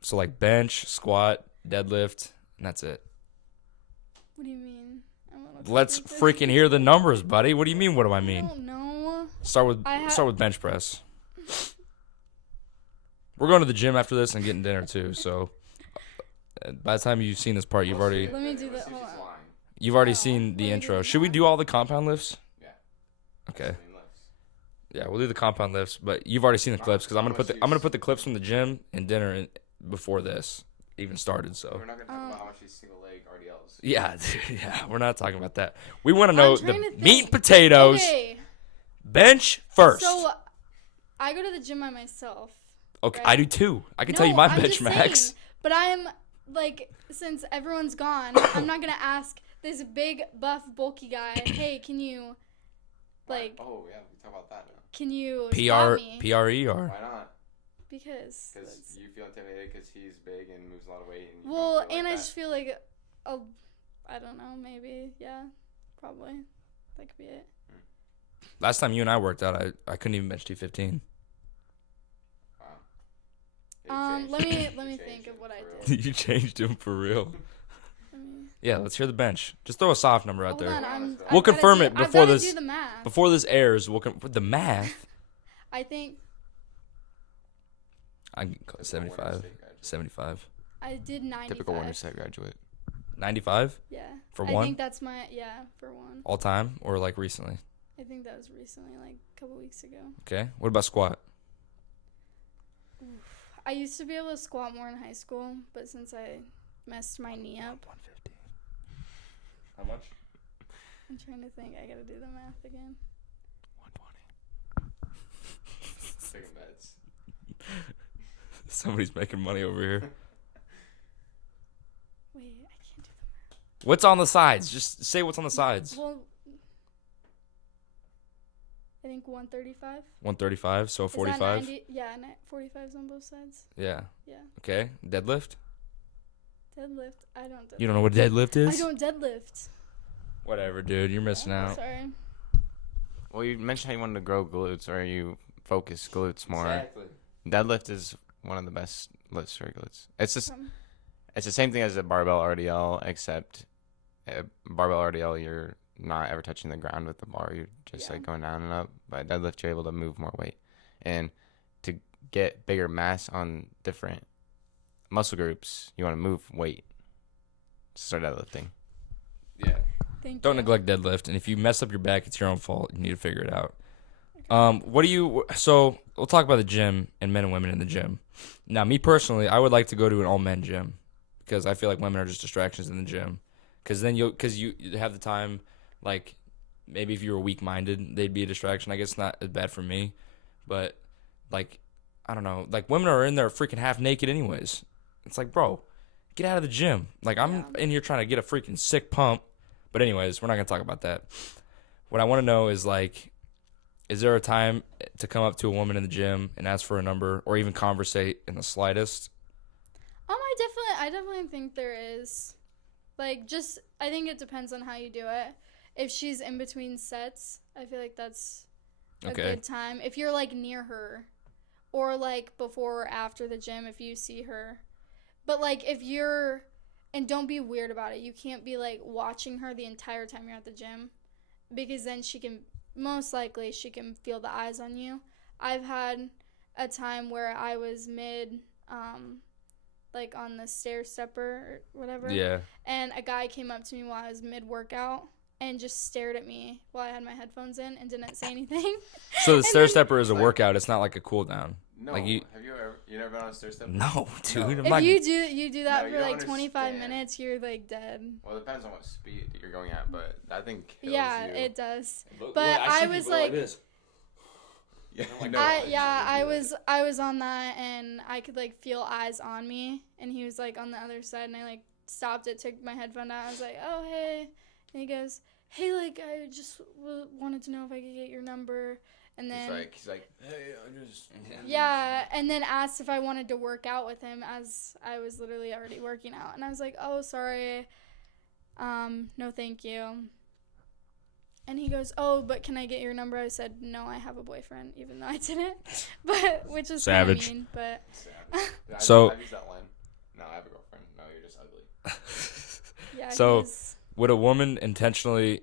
So like bench, squat, deadlift, and that's it. What do you mean? I don't know. Let's freaking hear the numbers, buddy. What do you mean? What do I I mean? don't know. Start with bench press. We're going to the gym after this and getting dinner too. So by the time you've seen this part, you've already Let me do that. Hold on. seen the let me intro. do Should we that. do all the compound lifts? Yeah. Okay. Yeah, we'll do the compound lifts, but you've already seen the clips because I'm gonna put the clips from the gym and dinner before this even started. So We're not going to talk about how much these single leg RDLs. yeah, dude, yeah, we're not talking about that. We want to know I'm the trying to meat and think. potatoes. Okay. Bench first. So I go to the gym by myself. Okay, right? I do too. I can tell you my I'm bench just max. saying, but I'm like, since everyone's gone, I'm not gonna ask this big, buff, bulky guy, hey, can you, like, Oh, yeah, we talk about that now. can you spot me? PRER. Why not? Because Because you feel intimidated because he's big and moves a lot of weight. And you well, don't feel and like I that. just feel like, I don't know, maybe, yeah, probably, that could be it. Last time you and I worked out, I couldn't even bench 215. Wow. Yeah, you Let me changed. let me You think changed of it what I for real. did. You changed him for real. Let me, Yeah, let's hear the bench. Just throw a soft number out hold there. on, We'll I've gotta confirm do- it I've before gotta this- do the math. Before this airs, we'll the math. I think I can call it 75. 75. I did 95. Typical Winter State graduate. 95 Yeah. for I one think that's for one. all time or like recently. I think that was recently, like a couple weeks ago. Okay. What about squat? I used to be able to squat more in high school, but since I messed my knee up, 150. How much? I'm trying to think. I gotta do the math again. 120. Taking bets. Somebody's making money over here. Wait, I can't do the What's on the sides? Just say what's on the sides. math. Well, I think 135. 135, so Is that 45. 90? Yeah, 45's on both sides. Yeah. Yeah. Okay. Deadlift. Deadlift. I don't deadlift. You don't know what deadlift is? I don't deadlift. Whatever, dude. You're missing out. Sorry. Well, you mentioned how you wanted to grow glutes, or you focus glutes more. Exactly. Deadlift is one of the best lifts for glutes. It's just Um, it's the same thing as a barbell RDL, except a barbell RDL you're not ever touching the ground with the bar. You're just Yeah. like going down and up. But deadlift you're able to move more weight, and to get bigger mass on different muscle groups, you want to move weight to start deadlifting. Yeah. Thank Don't you. neglect deadlift, and if you mess up your back, it's your own fault. You need to figure it out. What do you? So we'll talk about the gym and men and women in the gym. Now, me personally, I would like to go to an all men gym because I feel like women are just distractions in the gym. Because then you have the time, like maybe if you were weak minded, they'd be a distraction. I guess it's not as bad for me, but like I don't know, like women are in there freaking half naked anyways. It's like, bro, get out of the gym. Like I'm in here trying to get a freaking sick pump. But anyways, we're not gonna talk about that. What I want to know is like, is there a time to come up to a woman in the gym and ask for a number, or even conversate in the slightest? I definitely think there is. Like, just I think it depends on how you do it. If she's in between sets, I feel like that's a good time. If you're like near her, or like before or after the gym, if you see her. But like if you're, and don't be weird about it. You can't be like watching her the entire time you're at the gym, because then she can feel the eyes on you. I've had a time where I was mid, like on the stair stepper or whatever. Yeah. And a guy came up to me while I was mid workout and just stared at me while I had my headphones in and didn't say anything. So the stair stepper is a workout. It's not like a cool down. No, like you never been on a stair step? No, dude. No. If you do that No, for you don't like 25 understand. minutes, you're like dead. Well, it depends on what speed you're going at, but I think kills Yeah, you. it does. Look, But I see I was people like, Yeah, I was on that, and I could like feel eyes on me, and he was like on the other side, and I like stopped it, took my headphone out. I was like, oh hey, and he goes, hey, like I just wanted to know if I could get your number, and then he's like, hey, I just yeah, and then asked if I wanted to work out with him, as I was literally already working out, and I was like, oh sorry, no thank you. And he goes, oh, but can I get your number? I said, no, I have a boyfriend, even though I didn't. But, which is kind of Savage. mean, but. So- I've used that line. No, I have a girlfriend. No, you're just ugly. Yeah, So- he's, Would a woman intentionally,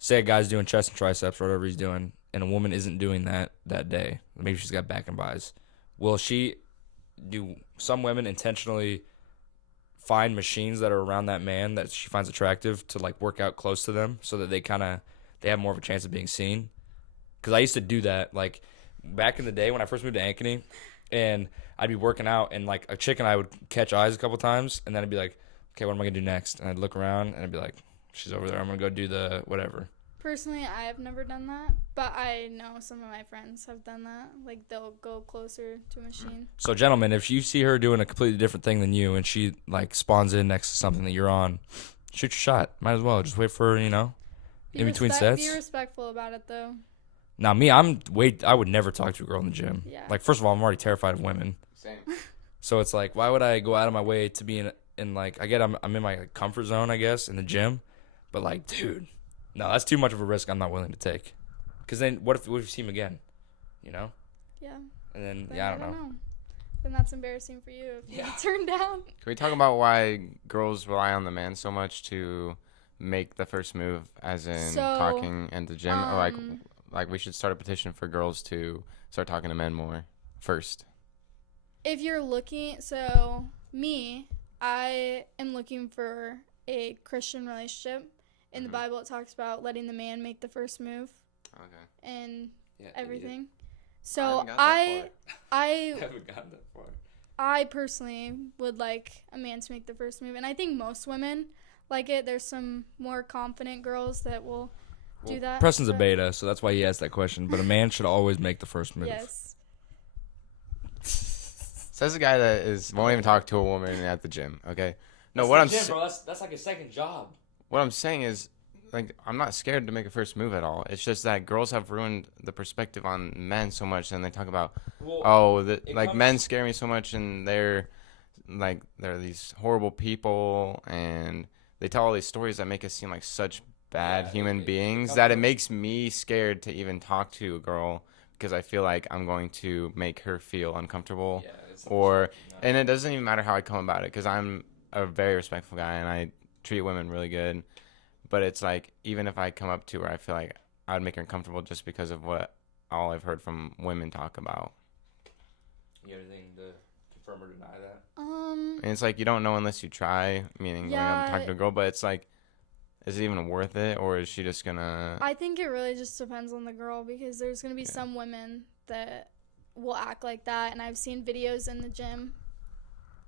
say a guy's doing chest and triceps or whatever he's doing, and a woman isn't doing that day, maybe she's got back and buys, do some women intentionally find machines that are around that man that she finds attractive to like work out close to them so that they have more of a chance of being seen? Because I used to do that like back in the day when I first moved to Ankeny, and I'd be working out and like a chick and I would catch eyes a couple times, and then I'd be like, okay, what am I gonna do next? And I'd look around and I'd be like, she's over there, I'm gonna go do the whatever. personally, I have never done that, but I know some of my friends have done that. Like, they'll go closer to a machine. So gentlemen, if you see her doing a completely different thing than you and she like spawns in next to something that you're on, shoot your shot. Might as well just wait for in between sets. Be respectful about it, though. Now me, I would never talk to a girl in the gym. Yeah. Like, first of all, I'm already terrified of women. Same. So it's like, why would I go out of my way to be in like, I get I'm in my comfort zone, I guess, in the gym, but like, dude, no, that's too much of a risk I'm not willing to take. Because then what if you see him again, you know? Yeah. And then, Then yeah, I don't know. Then that's embarrassing for you if you get turned down. Can we talk about why girls rely on the man so much to make the first move, as in talking in the gym? Or like we should start a petition for girls to start talking to men more first. If you're looking, I am looking for a Christian relationship. In the Bible, it talks about letting the man make the first move Okay. and Yeah, everything. I So haven't got that I haven't gotten that far. I personally would like a man to make the first move, and I think most women like it. There's some more confident girls that will do that. Preston's a but- beta, so that's why he asked that question. But a man should always make the first move. Yes. Says a guy that won't even talk to a woman at the gym. Okay. No, That's what the I'm gym, bro. That's like a second job. what I'm saying is, like I'm not scared to make a first move at all. It's just that girls have ruined the perspective on men so much, and they talk about, like men scare me so much, and they're these horrible people, and they tell all these stories that make us seem like such bad human beings that it makes me scared to even talk to a girl because I feel like I'm going to make her feel uncomfortable, and it doesn't even matter how I come about it because I'm a very respectful guy and I treat women really good. But it's like, even if I come up to her, I feel like I would make her uncomfortable just because of what all I've heard from women talk about. You have anything to confirm or deny that? And it's like, you don't know unless you try, meaning going up and talking to a girl, but it's like, is it even worth it, or is she just gonna... I think it really just depends on the girl, because there's gonna be some women that will act like that, and I've seen videos in the gym.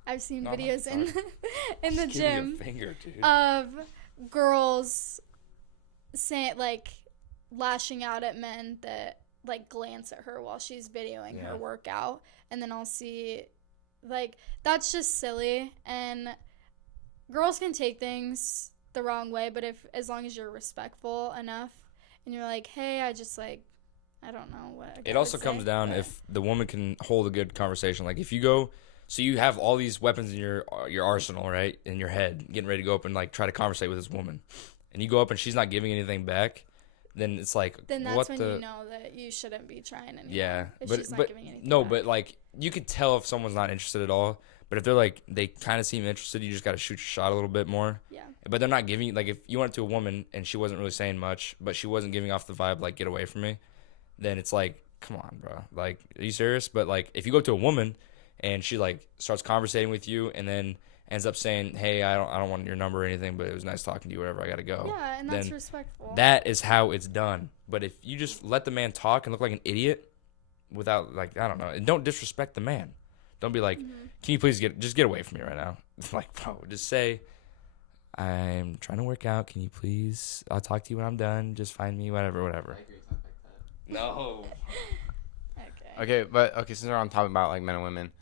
I've seen videos in the gym give me a finger, dude. of girls saying, like, lashing out at men that, like, glance at her while she's videoing her workout, and then I'll see, like, that's just silly, and girls can take things the wrong way, but as long as you're respectful enough and you're like, hey, I just, like, I don't know what it also comes down if the woman can hold a good conversation. Like, if you go, so you have all these weapons in your arsenal, right, in your head, getting ready to go up and, like, try to conversate with this woman, and you go up and she's not giving anything back, then it's like, then that's when you know that you shouldn't be trying anymore. Yeah, if but she's not giving anything no, back. but like, you could tell if someone's not interested at all. But if they're like, they kind of seem interested, you just got to shoot your shot a little bit more. Yeah. But they're not giving you, like, if you went to a woman and she wasn't really saying much, but she wasn't giving off the vibe, like, get away from me, then it's like, come on, bro. Like, are you serious? But, like, if you go to a woman and she, like, starts conversating with you and then ends up saying, hey, I don't want your number or anything, but it was nice talking to you, whatever, I got to go. Yeah, and that's respectful. That is how it's done. But if you just let the man talk and look like an idiot without, like, I don't know, and don't disrespect the man. Don't be like, can you please get away from me right now? Like, bro, just say, I'm trying to work out. Can you please? I'll talk to you when I'm done. Just find me, whatever. No. Okay, since we're on top about, like, men and women,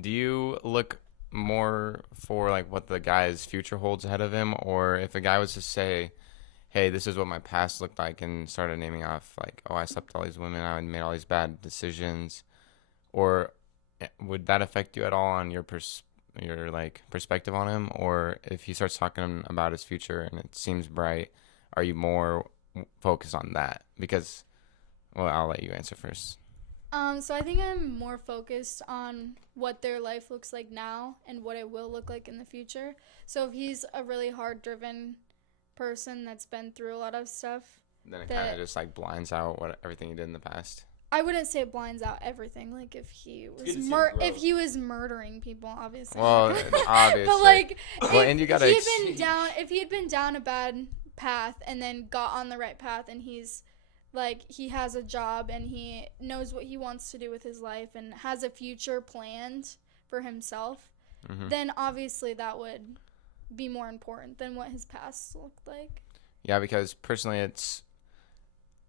do you look more for, like, what the guy's future holds ahead of him, or if a guy was to say, hey, this is what my past looked like, and started naming off, like, oh, I slept with all these women, I made all these bad decisions, or would that affect you at all on your perspective on him? Or if he starts talking about his future and it seems bright, are you more focused on that? Because, well, I'll let you answer first. So I think I'm more focused on what their life looks like now and what it will look like in the future. So if he's a really hard-driven person that's been through a lot of stuff, then it kind of just, like, blinds out everything he did in the past. I wouldn't say it blinds out everything. Like, if he was murdering people, obviously. Well, obviously. But, like, if he had been down a bad path and then got on the right path, and he's like, he has a job and he knows what he wants to do with his life and has a future planned for himself, then obviously that would be more important than what his past looked like. Yeah, because personally, it's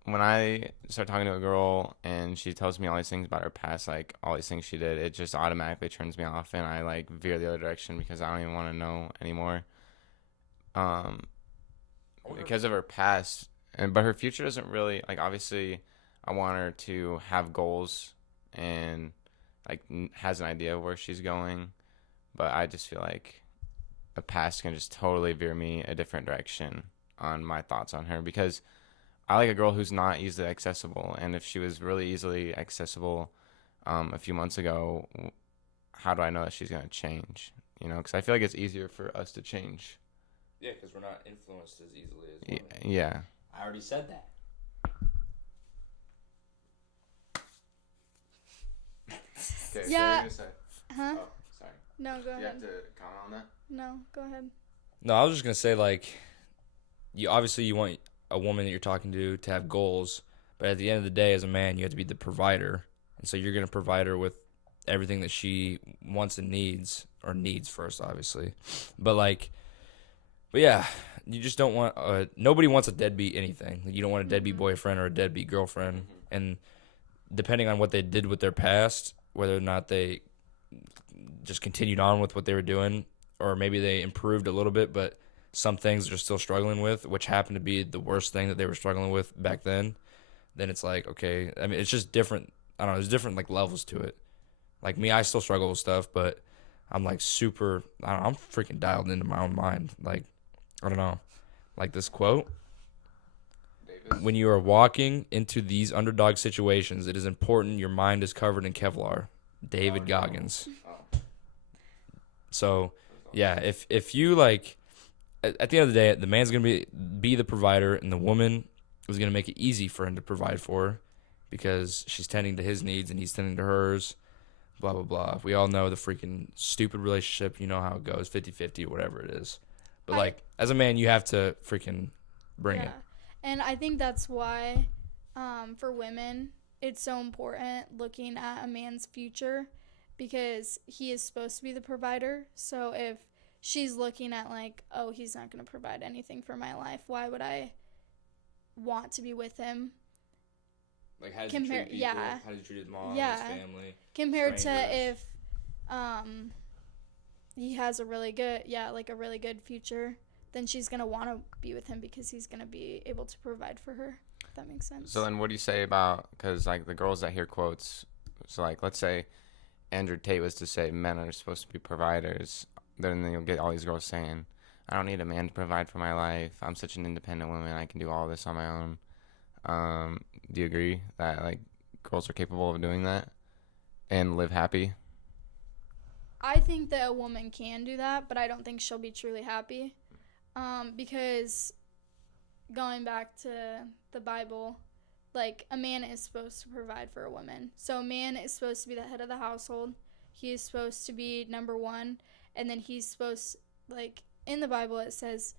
when I start talking to a girl and she tells me all these things about her past, like all these things she did, it just automatically turns me off and I, like, veer the other direction because I don't even want to know anymore. Because of her past, but her future doesn't really, like, obviously I want her to have goals and, like, has an idea of where she's going, but I just feel like the past can just totally veer me a different direction on my thoughts on her, because I like a girl who's not easily accessible, and if she was really easily accessible a few months ago, how do I know that she's going to change? You know, because I feel like it's easier for us to change. Yeah, because we're not influenced as easily as women. Yeah. I already said that. Okay, yeah. So say, huh? Oh, sorry. No, go ahead. You have to comment on that? No, go ahead. No, I was just going to say, like, you want a woman that you're talking to have goals, but at the end of the day, as a man, you have to be the provider, and so you're going to provide her with everything that she wants and needs, or needs first, obviously, but yeah, you just don't want nobody wants a deadbeat anything. You don't want a deadbeat boyfriend or a deadbeat girlfriend, and depending on what they did with their past, whether or not they just continued on with what they were doing, or maybe they improved a little bit, but some things they're still struggling with, which happened to be the worst thing that they were struggling with back then, then it's like, okay, I mean, it's just different. I don't know, there's different like levels to it. Like me, I still struggle with stuff, but I'm like super, I don't know, I'm freaking dialed into my own mind. Like, I don't know, like this quote. When you are walking into these underdog situations, it is important your mind is covered in Kevlar. David Goggins. So, yeah, if you like, at the end of the day, the man's gonna be the provider, and the woman is gonna make it easy for him to provide for her because she's tending to his needs and he's tending to hers. Blah blah blah. We all know the freaking stupid relationship. You know how it goes, 50-50 or whatever it is. But like, as a man, you have to freaking bring it. And I think that's why, for women, it's so important looking at a man's future, because he is supposed to be the provider. So if she's looking at like, oh, he's not going to provide anything for my life, why would I want to be with him? Like, how does he treat people? How does he treat his mom, his family? Compared to if he has a really good, a really good future, then she's going to want to be with him because he's going to be able to provide for her, if that makes sense. So then what do you say about, because like the girls that hear quotes, so like let's say Andrew Tate was to say men are supposed to be providers, then you'll get all these girls saying, I don't need a man to provide for my life. I'm such an independent woman. I can do all this on my own. Do you agree that like girls are capable of doing that and live happy? I think that a woman can do that, but I don't think she'll be truly happy. Because going back to the Bible, like, a man is supposed to provide for a woman. So a man is supposed to be the head of the household. He is supposed to be number one. And then he's supposed, like, in the Bible it says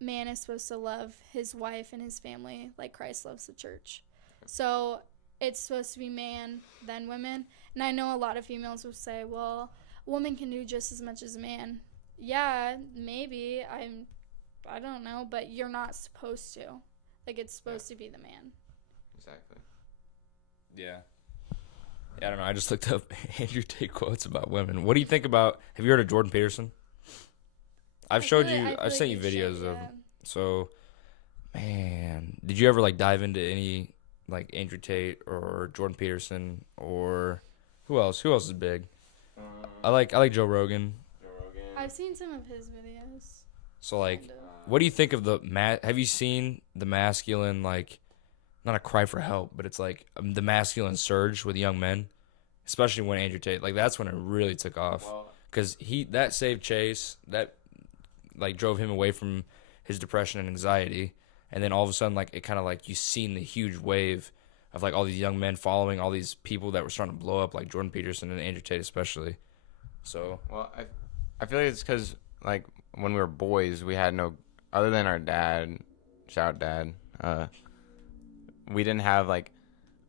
man is supposed to love his wife and his family like Christ loves the church. So it's supposed to be man, then women. And I know a lot of females will say, well, a woman can do just as much as a man. Yeah, maybe. I don't know, but you're not supposed to. Like, it's supposed to be the man. Exactly. Yeah. Yeah, I don't know. I just looked up Andrew Tate quotes about women. What do you think about, have you heard of Jordan Peterson? I've sent you videos of, so, man, did you ever, like, dive into any, like, Andrew Tate or Jordan Peterson or who else? Who else is big? I like Joe Rogan. I've seen some of his videos. So, like, what do you think of have you seen the masculine, like, not a cry for help, but it's like the masculine surge with young men, especially when Andrew Tate, like, that's when it really took off. Because that saved Chase, that, like, drove him away from his depression and anxiety. And then all of a sudden, like, it kind of, like, you seen the huge wave of, like, all these young men following all these people that were starting to blow up, like Jordan Peterson and Andrew Tate especially. So. Well, I feel like it's because, like, when we were boys, we had no, other than our dad, shout out dad, we didn't have, like,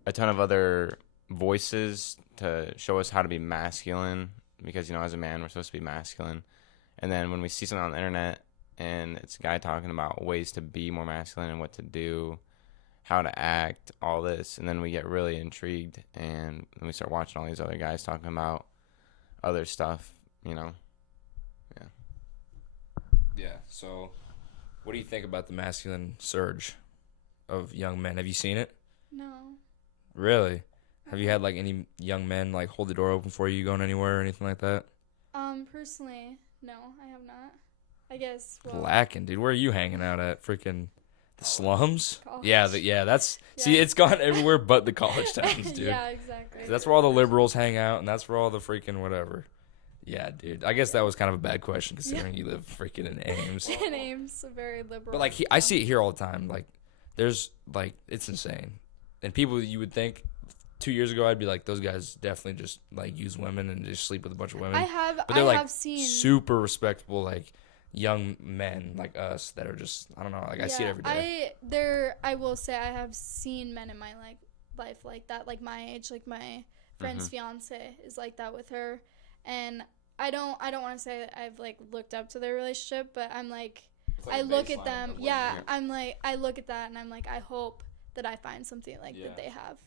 a ton of other voices to show us how to be masculine because, you know, as a man, we're supposed to be masculine. And then when we see something on the internet and it's a guy talking about ways to be more masculine and what to do, how to act, all this, and then we get really intrigued and then we start watching all these other guys talking about other stuff, you know. Yeah, so what do you think about the masculine surge of young men? Have you seen it? No. Really? Have you had, like, any young men, like, hold the door open for you going anywhere or anything like that? Personally, no, I have not. I guess, well. Lacking, dude. Where are you hanging out at? Freaking the slums? College. That's... Yeah. See, it's gone everywhere but the college towns, dude. Yeah, exactly. That's where all the liberals hang out, and that's where all the freaking whatever. Yeah, dude. I guess that was kind of a bad question considering you live freaking in Ames. In Ames, very liberal. But, like, I see it here all the time. Like, there's, like, it's insane. And people you would think 2 years ago, I'd be like, those guys definitely just, like, use women and just sleep with a bunch of women. But they're, like, seen super respectable, like, young men like us that are just, I don't know, like, I see it every day. I will say I have seen men in my life like that, like my age, like my friend's fiance is like that with her. And I don't want to say that I've, like, looked up to their relationship, but I'm like I look at them. Yeah, I'm like, I look at that and I'm like, I hope that I find something like that they have.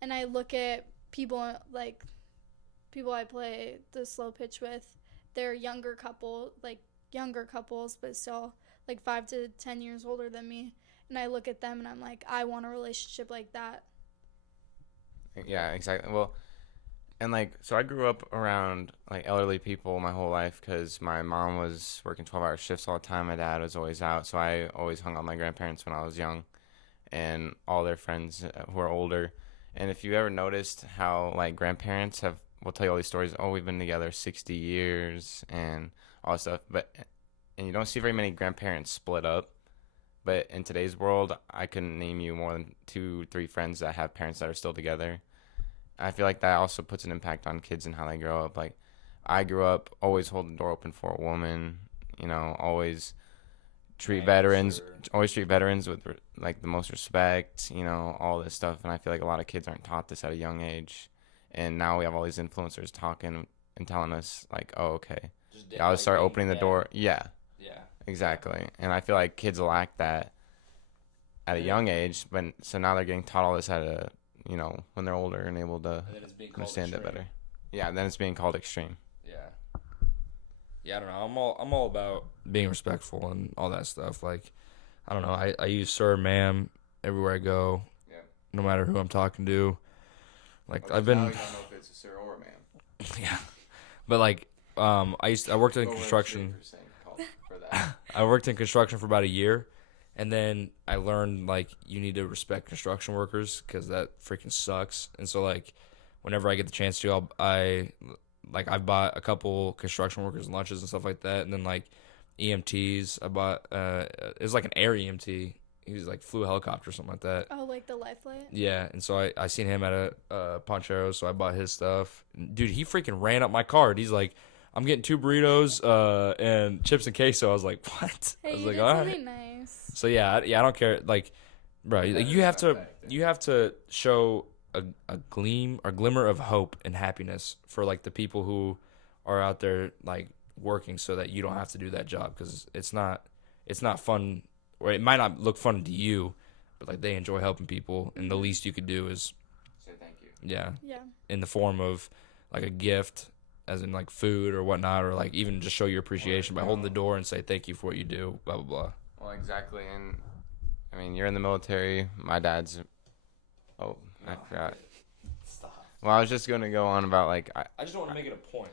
And I look at people I play the slow pitch with, they're a younger couple, like younger couples, but still like 5 to 10 years older than me. And I look at them and I'm like, I want a relationship like that. Yeah, exactly. Well, and like, so I grew up around like elderly people my whole life because my mom was working 12-hour shifts all the time. My dad was always out, so I always hung out with my grandparents when I was young, and all their friends who are older. And if you ever noticed how like grandparents will tell you all these stories. Oh, we've been together 60 years and all that stuff. And you don't see very many grandparents split up. But in today's world, I couldn't name you more than 2, 3 friends that have parents that are still together. I feel like that also puts an impact on kids and how they grow up. Like, I grew up always holding the door open for a woman, always treat veterans, always treat veterans with like the most respect, all this stuff. And I feel like a lot of kids aren't taught this at a young age. And now we have all these influencers talking and telling us like, oh, okay, I'll like start opening the door. Yeah, exactly. And I feel like kids lack that at a young age, so now they're getting taught all this at a when they're older and able to understand it better. Yeah, then it's being called extreme. Yeah, I don't know. I'm all about being respectful and all that stuff. Like, I don't know. I use sir, ma'am everywhere I go. Yeah. No matter who I'm talking to. Like, I've been. Now you don't know if it's a sir or a ma'am. Yeah, but like, I worked in construction. I worked in construction for about a year. And then I learned, like, you need to respect construction workers because that freaking sucks. And so, like, whenever I get the chance to, I've bought a couple construction workers lunches and stuff like that. And then, like, EMTs, I bought, it was like an air EMT. He was, like, flew a helicopter or something like that. Oh, like the life flight? Yeah. And so I seen him at a Ponchero, so I bought his stuff. Dude, he freaking ran up my card. He's like, I'm getting 2 burritos and chips and queso. I was like, what? Hey, I was you like, did all something right. Nice. So I don't care. Like, bro, like, you have to show a glimmer of hope and happiness for like the people who are out there like working, so that you don't have to do that job, because it's not fun, or it might not look fun to you, but like they enjoy helping people, and the least you could do is say thank you. Yeah. In the form of like a gift, as in like food or whatnot, or like even just show your appreciation by holding the door and say thank you for what you do, blah blah blah. Well, exactly. And I mean, you're in the military. My dad's I forgot. Stop. Well, I was just going to go on about like I just don't want to make it a point,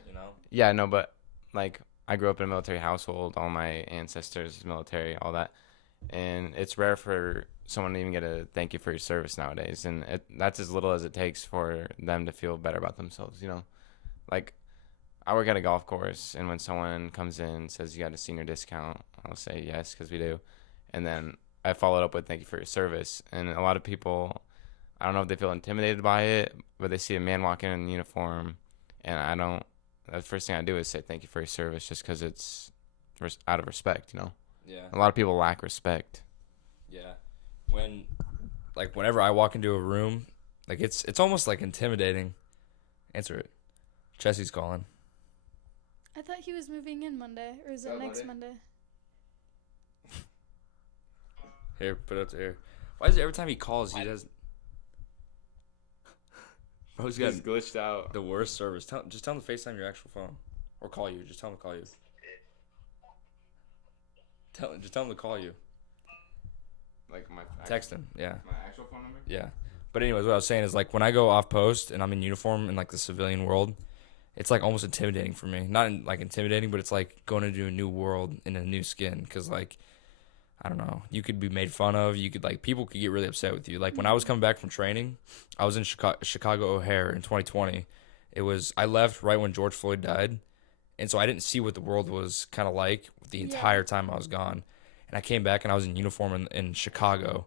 Yeah, no, but like I grew up in a military household. All my ancestors military, all that. And it's rare for someone to even get a thank you for your service nowadays, and that's as little as it takes for them to feel better about themselves, Like, I work at a golf course, and when someone comes in and says you got a senior discount, I'll say yes, because we do. And then I follow it up with thank you for your service. And a lot of people, I don't know if they feel intimidated by it, but they see a man walk in uniform, and the first thing I do is say thank you for your service, just because it's out of respect, Yeah. A lot of people lack respect. Yeah. Whenever I walk into a room, like it's almost like intimidating. Answer it. Chelsea's calling. I thought he was moving in Monday, or is it next Monday? Here, put it up to here. Why is it every time he calls, he does? Bro's got glitched out. The worst service. Just tell him to FaceTime your actual phone, or call you. Just tell him to call you. Just tell him to call you. Like text him. Yeah. My actual phone number. Yeah. But anyways, what I was saying is, like, when I go off post and I'm in uniform in like the civilian world, it's like almost intimidating for me. Not like intimidating, but it's like going into a new world in a new skin. Because like, I don't know, you could be made fun of. You could people could get really upset with you. Like when I was coming back from training, I was in Chicago O'Hare in 2020. I left right when George Floyd died, and so I didn't see what the world was kind of like the entire time I was gone. And I came back and I was in uniform in Chicago,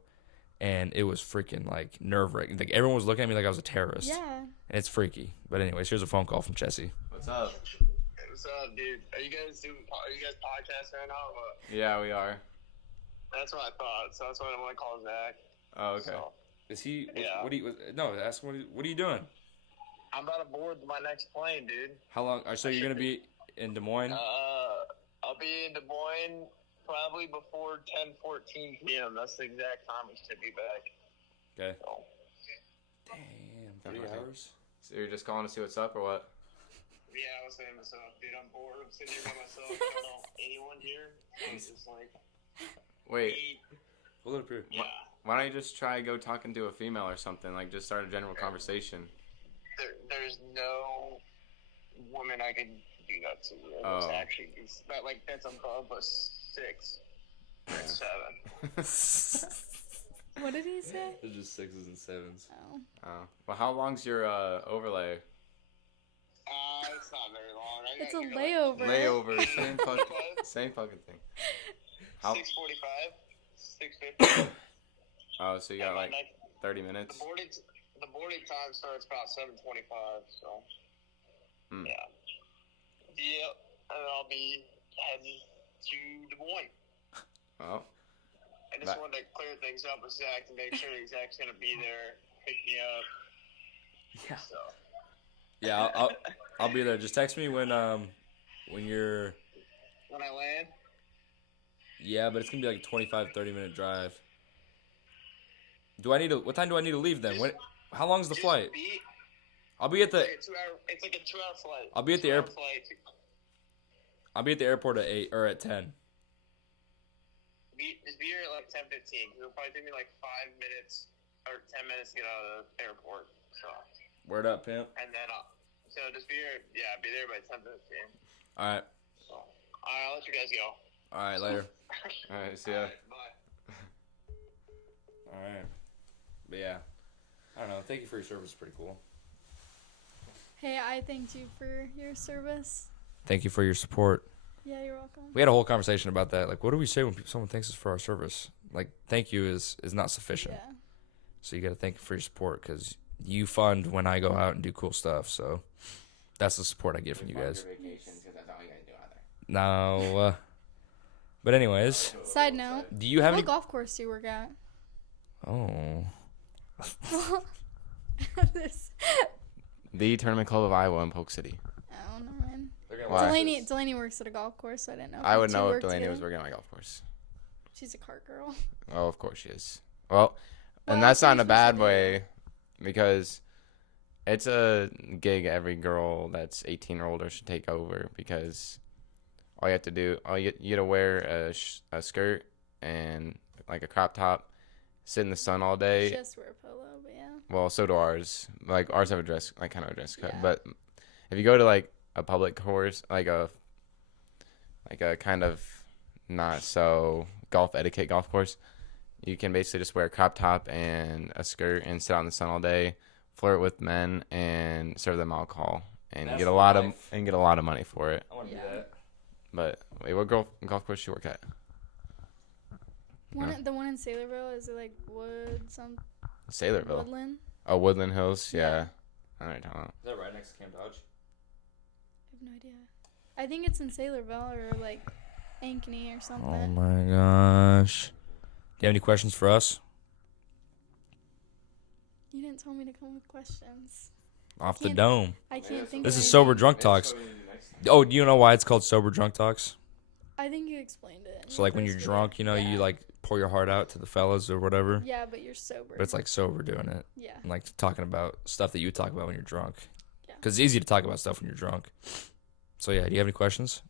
and it was freaking like nerve-wracking. Like everyone was looking at me like I was a terrorist. Yeah. And it's freaky. But anyways, here's a phone call from Chessie. What's up? What's up, dude? Are you guys podcasting right now? Or what? Yeah, we are. That's what I thought. So that's why I want to call Zach. Oh, okay. So, Is he? Yeah. Ask him. What are you doing? I'm about to board my next plane, dude. How long? So you're gonna be in Des Moines? I'll be in Des Moines probably before 10:14 p.m. That's the exact time we should be back. Okay. So. Damn, 3 hours. So you're just calling to see what's up or what? Yeah, I was saying myself, dude, I'm bored. I'm sitting here by myself. I don't know anyone here. So it's just like, Wait, Hold it up here. yeah. why don't you just try go talking to a female or something? Like, just start a general conversation. There's no woman I could do that to. Oh. It's actually, that's above a 6 or 7. What did he say? They're just 6s and 7s. Oh. Oh. Well, how long's your overlay? It's not very long. It's a layover. Layover. Same fucking thing. How? 6:45, 6:50. Oh, so you got like 30 minutes. The boarding time starts about 7:25. So. Hmm. Yeah. Yep. And I'll be heading to Des Moines. Oh. I just wanted to clear things up with Zach to make sure that Zach's gonna be there, pick me up. Yeah. So. Yeah, I'll be there. Just text me when you're. When I land. Yeah, but it's gonna be like a 25-30 minute drive. What time do I need to leave then? How long is the flight? I'll be at the. It's like a 2-hour flight. I'll be at the airport. I'll be at the airport at 8 or at 10. Just be here at like 10:15. It'll probably take me like 5 minutes or 10 minutes to get out of the airport. So. Word up, pimp. And then, so just be here. Yeah, be there by 10:15. All right. So, all right, I'll let you guys go. All right, later. All right. See ya. All right, bye. All right. But yeah, I don't know. Thank you for your service. Pretty cool. Hey, I thanked you for your service. Thank you for your support. Yeah, you're welcome. We had a whole conversation about that. Like, what do we say when someone thanks us for our service? Like, thank you is not sufficient. Yeah. So you got to thank you for your support because you fund when I go out and do cool stuff. So that's the support I get from you guys. No. But anyways, Side note. do you have What any? golf course do you work at? Oh. This. The Tournament Club of Iowa in Polk City. Oh, no, man. Why? Delaney works at a golf course, so I didn't know. I you would two know if work Delaney together. was working on my golf course. She's a cart girl. Oh, of course she is. Well, and Well, that's not in you're a bad supposed to do way, because it's a gig every girl that's 18 or older should take over, because all you have to do, you got to wear a skirt and like a crop top, sit in the sun all day. Just wear a polo, but yeah. Well, so do ours. Like ours have a dress, like kind of a dress code. Yeah. But if you go to like a public course, like a kind of not so golf etiquette golf course, you can basically just wear a crop top and a skirt and sit out in the sun all day, flirt with men, and serve them alcohol, and That's get a lot of life. money for it. I want to Yeah. do that. But wait, what golf course do you work at? The one in Saylorville, is it like Saylorville. Woodland? Oh, Woodland Hills. Yeah. Yeah. I know what you're talking about. Is that right next to Camp Dodge? I have no idea. I think it's in Saylorville or like Ankeny or something. Oh my gosh. Do you have any questions for us? You didn't tell me to come with questions. Off the Can't- dome. I can't think This of is sober anything. drunk talks. Oh, do you know why it's called sober drunk talks? I think you explained it. in So your like when first you're video. drunk, Yeah. you like pour your heart out to the fellas or whatever. Yeah, but you're sober. But it's like sober doing it. Yeah. And like talking about stuff that you talk about when you're drunk. Yeah. Because it's easy to talk about stuff when you're drunk. So yeah, do you have any questions?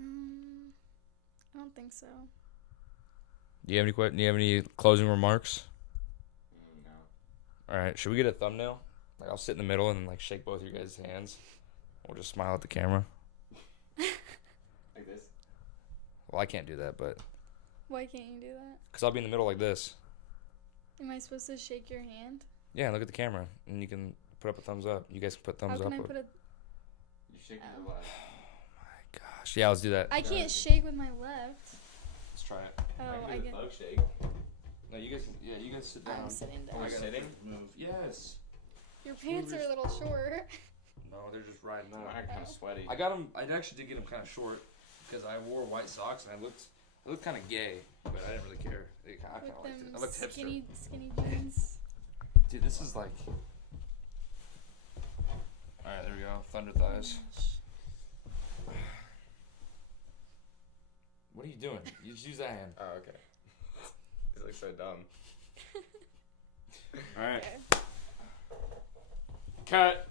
I don't think so. Do you have any closing remarks? No. All right, should we get a thumbnail? Like I'll sit in the middle and then like shake both your guys' hands. We'll just smile at the camera. Like this? Well, I can't do that, but Why can't you do that? because I'll be in the middle like this. Am I supposed to shake your hand? Yeah, look at the camera, and you can put up a thumbs up. You guys can put thumbs How up. can I put a? You shake Oh. the left. Gosh, yeah, let's do that. I can't shake with my left. Let's try it. Oh, I get. shake. No, you guys sit down. I'm sitting down. You're sitting? Move. Yes. Your pants are a little short. No, they're just riding. No, I'm kind of sweaty. I got them. I actually did get them kind of short because I wore white socks and I looked kind of gay, but I didn't really care. I kind of With liked it. I them looked hipster. skinny jeans. Dude, this is like. All right, there we go. Thunder thighs. What are you doing? You just use that hand. Oh, okay. It looks so dumb. All right. Okay. Cut.